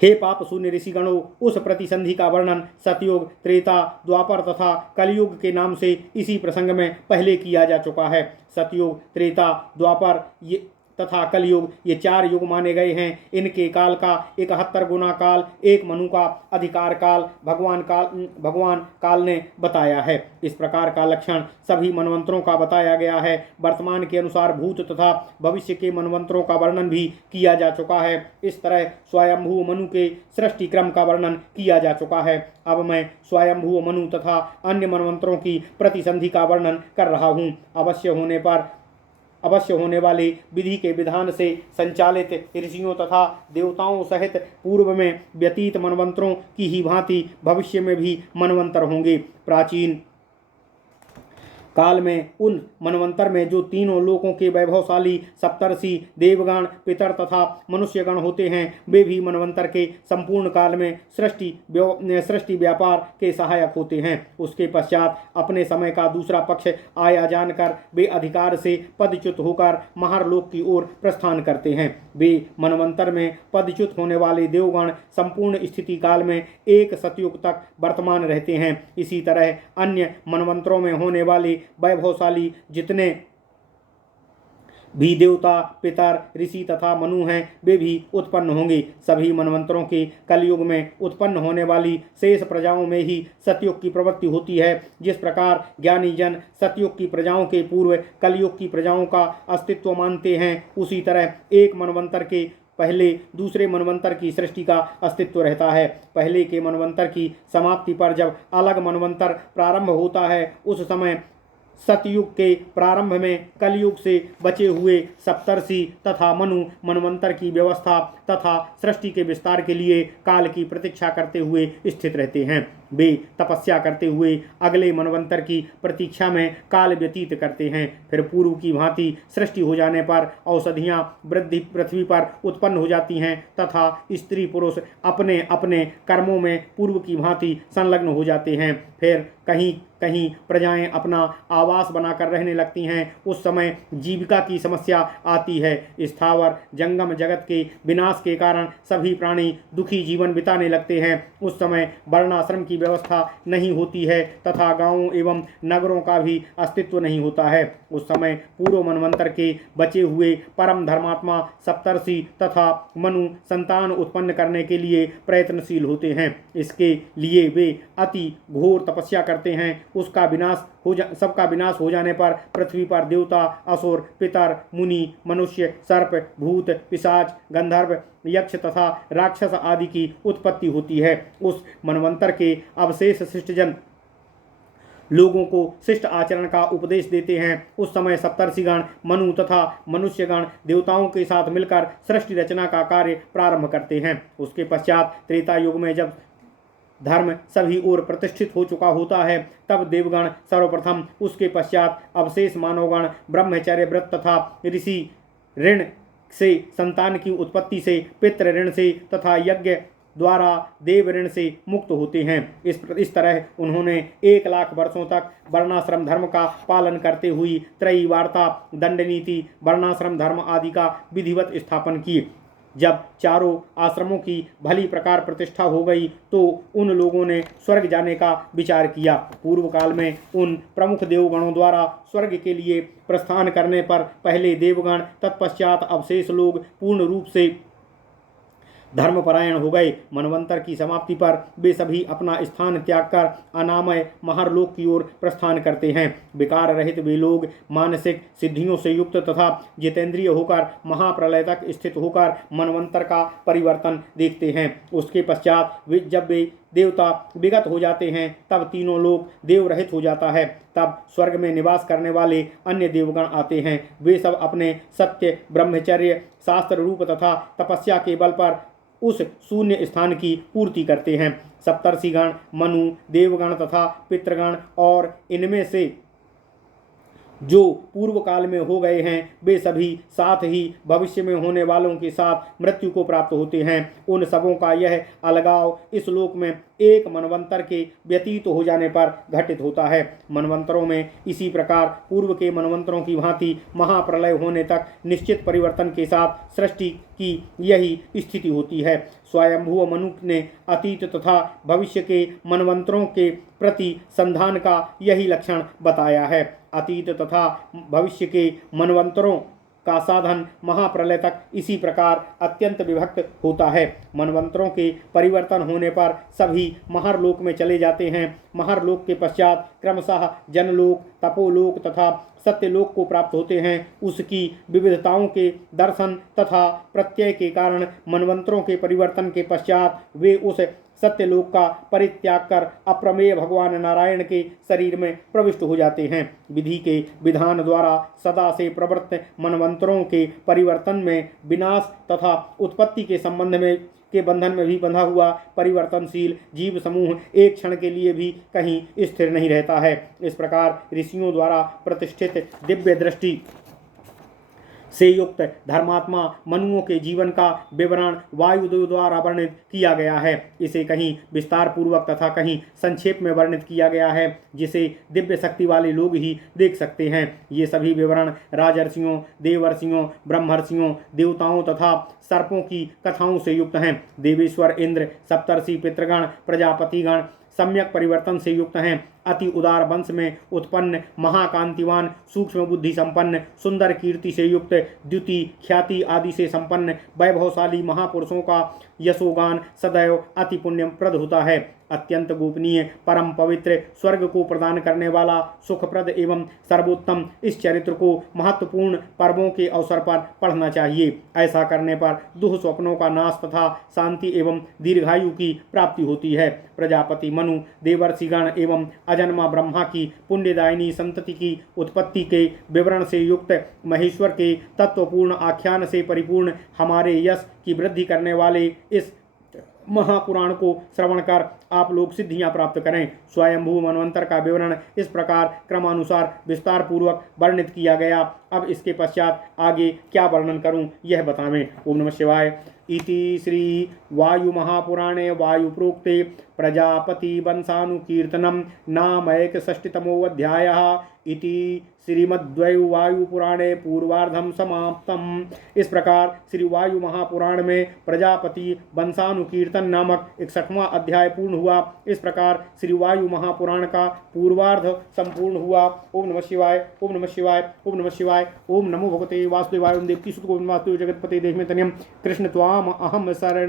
हे पाप शून्य ऋषिगणों, उस प्रतिसंधि का वर्णन सतयुग, त्रेता, द्वापर तथा कलयुग के नाम से इसी प्रसंग में पहले किया जा चुका है। सतयुग, त्रेता, द्वापर तथा कलयुग ये 4 युग माने गए हैं। इनके काल का 71 गुना काल एक मनु का अधिकार काल भगवान काल ने बताया है। इस प्रकार का लक्षण सभी मनवंतरों का बताया गया है। वर्तमान के अनुसार भूत तथा भविष्य के मनवंतरों का वर्णन भी किया जा चुका है। इस तरह स्वयंभू मनु के सृष्टि क्रम का वर्णन किया जा चुका है। अब मैं स्वयंभू मनु तथा अन्य मनवंतरों की प्रतिसंधि का वर्णन कर रहा हूँ। अवश्य होने वाले विधि के विधान से संचालित ऋषियों तथा देवताओं सहित पूर्व में व्यतीत मनवंतरों की ही भांति भविष्य में भी मनवंतर होंगे। प्राचीन काल में उन मनवंतर में जो तीनों लोकों के वैभवशाली सप्तर्षि, देवगण, पितर तथा मनुष्यगण होते हैं, वे भी मनवंतर के संपूर्ण काल में सृष्टि व्यापार के सहायक होते हैं। उसके पश्चात अपने समय का दूसरा पक्ष आया जानकर वे अधिकार से पदच्युत होकर महारलोक की ओर प्रस्थान करते हैं। वे मनवंतर में पदच्युत होने वाले देवगण संपूर्ण स्थिति काल में एक सतयुग तक वर्तमान रहते हैं। इसी तरह अन्य मनवंतरों में होने वाले वैभवशाली जितने भी देवता, पितर, ऋषि तथा मनु हैं, वे भी उत्पन्न होंगे। सभी मनवंतरों के कलयुग में उत्पन्न होने वाली शेष प्रजाओं में ही सतयुग की प्रवृत्ति होती है। जिस प्रकार ज्ञानी जन सतयुग की प्रजाओं के पूर्व कलयुग की प्रजाओं का अस्तित्व मानते हैं, उसी तरह एक मनवंतर के पहले दूसरे मनवंतर की सृष्टि का अस्तित्व रहता है। पहले के मनवंतर की समाप्ति पर जब अलग मनवंतर प्रारंभ होता है, उस समय सतयुग के प्रारंभ में कलयुग से बचे हुए सप्तर्षि तथा मनु मनवंतर की व्यवस्था तथा सृष्टि के विस्तार के लिए काल की प्रतीक्षा करते हुए स्थित रहते हैं। वे तपस्या करते हुए अगले मनवंतर की प्रतीक्षा में काल व्यतीत करते हैं। फिर पूर्व की भांति सृष्टि हो जाने पर औषधियाँ वृद्धि पृथ्वी पर उत्पन्न हो जाती हैं तथा स्त्री पुरुष अपने अपने कर्मों में पूर्व की भांति संलग्न हो जाते हैं। फिर कहीं कहीं प्रजाएं अपना आवास बनाकर रहने लगती हैं। उस समय जीविका की समस्या आती है। स्थावर जंगम जगत के विनाश के कारण सभी प्राणी दुखी जीवन बिताने लगते हैं। उस समय वर्णाश्रम की व्यवस्था नहीं होती है तथा गांवों एवं नगरों का भी अस्तित्व नहीं होता है। उस समय पूर्व मनवंतर के बचे हुए परम धर्मात्मा सप्तर्षि तथा मनु संतान उत्पन्न करने के लिए प्रयत्नशील होते हैं। इसके लिए वे अति घोर तपस्या करते हैं। उसका विनाश सबका विनाश हो जाने पर पृथ्वी पर देवता, असुर, पितर, मुनि, मनुष्य, सर्प, भूत, पिशाच, गंधर्व, यक्ष तथा राक्षस आदि की उत्पत्ति होती है। उस मनवंतर के अवशेष शिष्टजन लोगों को शिष्ट आचरण का उपदेश देते हैं। उस समय सप्तर्षिगण, मनु तथा मनुष्यगण देवताओं के साथ मिलकर सृष्टि रचना का कार्य प्रारंभ करते हैं। उसके पश्चात त्रेता युग में जब धर्म सभी ओर प्रतिष्ठित हो चुका होता है, तब देवगण सर्वप्रथम, उसके पश्चात अवशेष मानवगण ब्रह्मचर्य व्रत तथा ऋषि ऋण से संतान की उत्पत्ति से, पितृ ऋण से तथा यज्ञ द्वारा देव ऋण से मुक्त होते हैं। इस तरह उन्होंने 1,00,000 वर्षों तक वर्णाश्रम धर्म का पालन करते हुए त्रयी वार्ता, दंड नीति, वर्णाश्रम धर्म आदि का विधिवत स्थापन किए। जब चारों आश्रमों की भली प्रकार प्रतिष्ठा हो गई तो उन लोगों ने स्वर्ग जाने का विचार किया। पूर्व काल में उन प्रमुख देवगणों द्वारा स्वर्ग के लिए प्रस्थान करने पर पहले देवगण, तत्पश्चात अवशेष लोग पूर्ण रूप से धर्मपरायण हो गए। मनवंतर की समाप्ति पर वे सभी अपना स्थान त्याग कर अनामय महरलोक की ओर प्रस्थान करते हैं। विकार रहित वे लोग मानसिक सिद्धियों से युक्त तथा जितेंद्रिय होकर महाप्रलय तक स्थित होकर मनवंतर का परिवर्तन देखते हैं। उसके पश्चात जब वे देवता विगत हो जाते हैं, तब तीनों लोक देवरहित हो जाता है। तब स्वर्ग में निवास करने वाले अन्य देवगण आते हैं। वे सब अपने सत्य, ब्रह्मचर्य, शास्त्र रूप तथा तपस्या के बल पर उस शून्य स्थान की पूर्ति करते हैं। सप्तर्षिगण, मनु, देवगण तथा पितृगण और इनमें से जो पूर्व काल में हो गए हैं, वे सभी साथ ही भविष्य में होने वालों के साथ मृत्यु को प्राप्त होते हैं। उन सबों का यह अलगाव इस लोक में एक मनवंतर के व्यतीत हो जाने पर घटित होता है। मनवंतरों में इसी प्रकार पूर्व के मनवंतरों की भांति महाप्रलय होने तक निश्चित परिवर्तन के साथ सृष्टि की यही स्थिति होती है। स्वयंभुव मनु ने अतीत तथा भविष्य के मनवंतरों के प्रति संधान का यही लक्षण बताया है। अतीत तथा भविष्य के मनवंतरों का साधन महाप्रलय तक इसी प्रकार अत्यंत विभक्त होता है। मनवंतरों के परिवर्तन होने पर सभी महरलोक में चले जाते हैं। महरलोक के पश्चात क्रमशः जनलोक, तपोलोक तथा सत्यलोक को प्राप्त होते हैं। उसकी विविधताओं के दर्शन तथा प्रत्यय के कारण मनवंतरों के परिवर्तन के पश्चात वे उस सत्यलोक का परित्याग कर अप्रमेय भगवान नारायण के शरीर में प्रविष्ट हो जाते हैं। विधि के विधान द्वारा सदा से प्रवृत्त मनवंतरों के परिवर्तन में विनाश तथा उत्पत्ति के संबंध में के बंधन में भी बंधा हुआ परिवर्तनशील जीव समूह एक क्षण के लिए भी कहीं स्थिर नहीं रहता है। इस प्रकार ऋषियों द्वारा प्रतिष्ठित दिव्य दृष्टि से युक्त धर्मात्मा मनुओं के जीवन का विवरण वायुदेव द्वारा वर्णित किया गया है। इसे कहीं विस्तार पूर्वक तथा कहीं संक्षेप में वर्णित किया गया है, जिसे दिव्य शक्ति वाले लोग ही देख सकते हैं। ये सभी विवरण राजर्षियों, देवर्षियों, ब्रह्मर्षियों, देवताओं तथा सर्पों की कथाओं से युक्त हैं। देवेश्वर, इंद्र, सप्तर्षि, पितृगण, प्रजापतिगण सम्यक परिवर्तन से युक्त हैं। अति उदार वंश में उत्पन्न, महाकांतिवान, सूक्ष्म बुद्धि संपन्न, सुंदर कीर्ति से युक्त, द्युति ख्याति आदि से संपन्न, वैभवशाली महापुरुषों का यशोगान सदैव अति पुण्यप्रद होता है। अत्यंत गोपनीय, परम पवित्र, स्वर्ग को प्रदान करने वाला, सुखप्रद एवं सर्वोत्तम इस चरित्र को महत्वपूर्ण पर्वों के अवसर पर पढ़ना चाहिए। ऐसा करने पर दुख स्वप्नों का नाश तथा शांति एवं दीर्घायु की प्राप्ति होती है। प्रजापति मनु, देवर्षिगण एवं अजन्मा ब्रह्मा की पुण्यदायिनी संतति की उत्पत्ति के विवरण से युक्त, महेश्वर के तत्वपूर्ण आख्यान से परिपूर्ण, हमारे यश की वृद्धि करने वाले इस महापुराण को श्रवण कर आप लोग सिद्धियां प्राप्त करें। स्वयंभू मनवंतर का विवरण इस प्रकार क्रमानुसार विस्तार पूर्वक वर्णित किया गया। अब इसके पश्चात आगे क्या वर्णन करूं यह बतावें। ओम नमः शिवाय। इति श्री वायु महापुराणे वायु प्रोक्ते प्रजापति वंशानुकीर्तनम नाम 61तमोऽध्यायः। इति श्रीमद्वयु वायु पुराणे पूर्वार्धम समाप्तम। इस प्रकार श्री वायु महापुराण में प्रजापति वंशानुकीर्तन नामक 61वां अध्याय पूर्ण हुआ। इस प्रकार श्री वायु महापुराण का पूर्वार्ध संपूर्ण हुआ। ओम नमः शिवाय, ओम नमः शिवाय, ओम नमः शिवाय। ओम नमो भगवते वासुदेवाय। देवकी सुत गोविंद वासुदेव जगतपते देव में तनियम कृष्ण त्वाम अहम शरण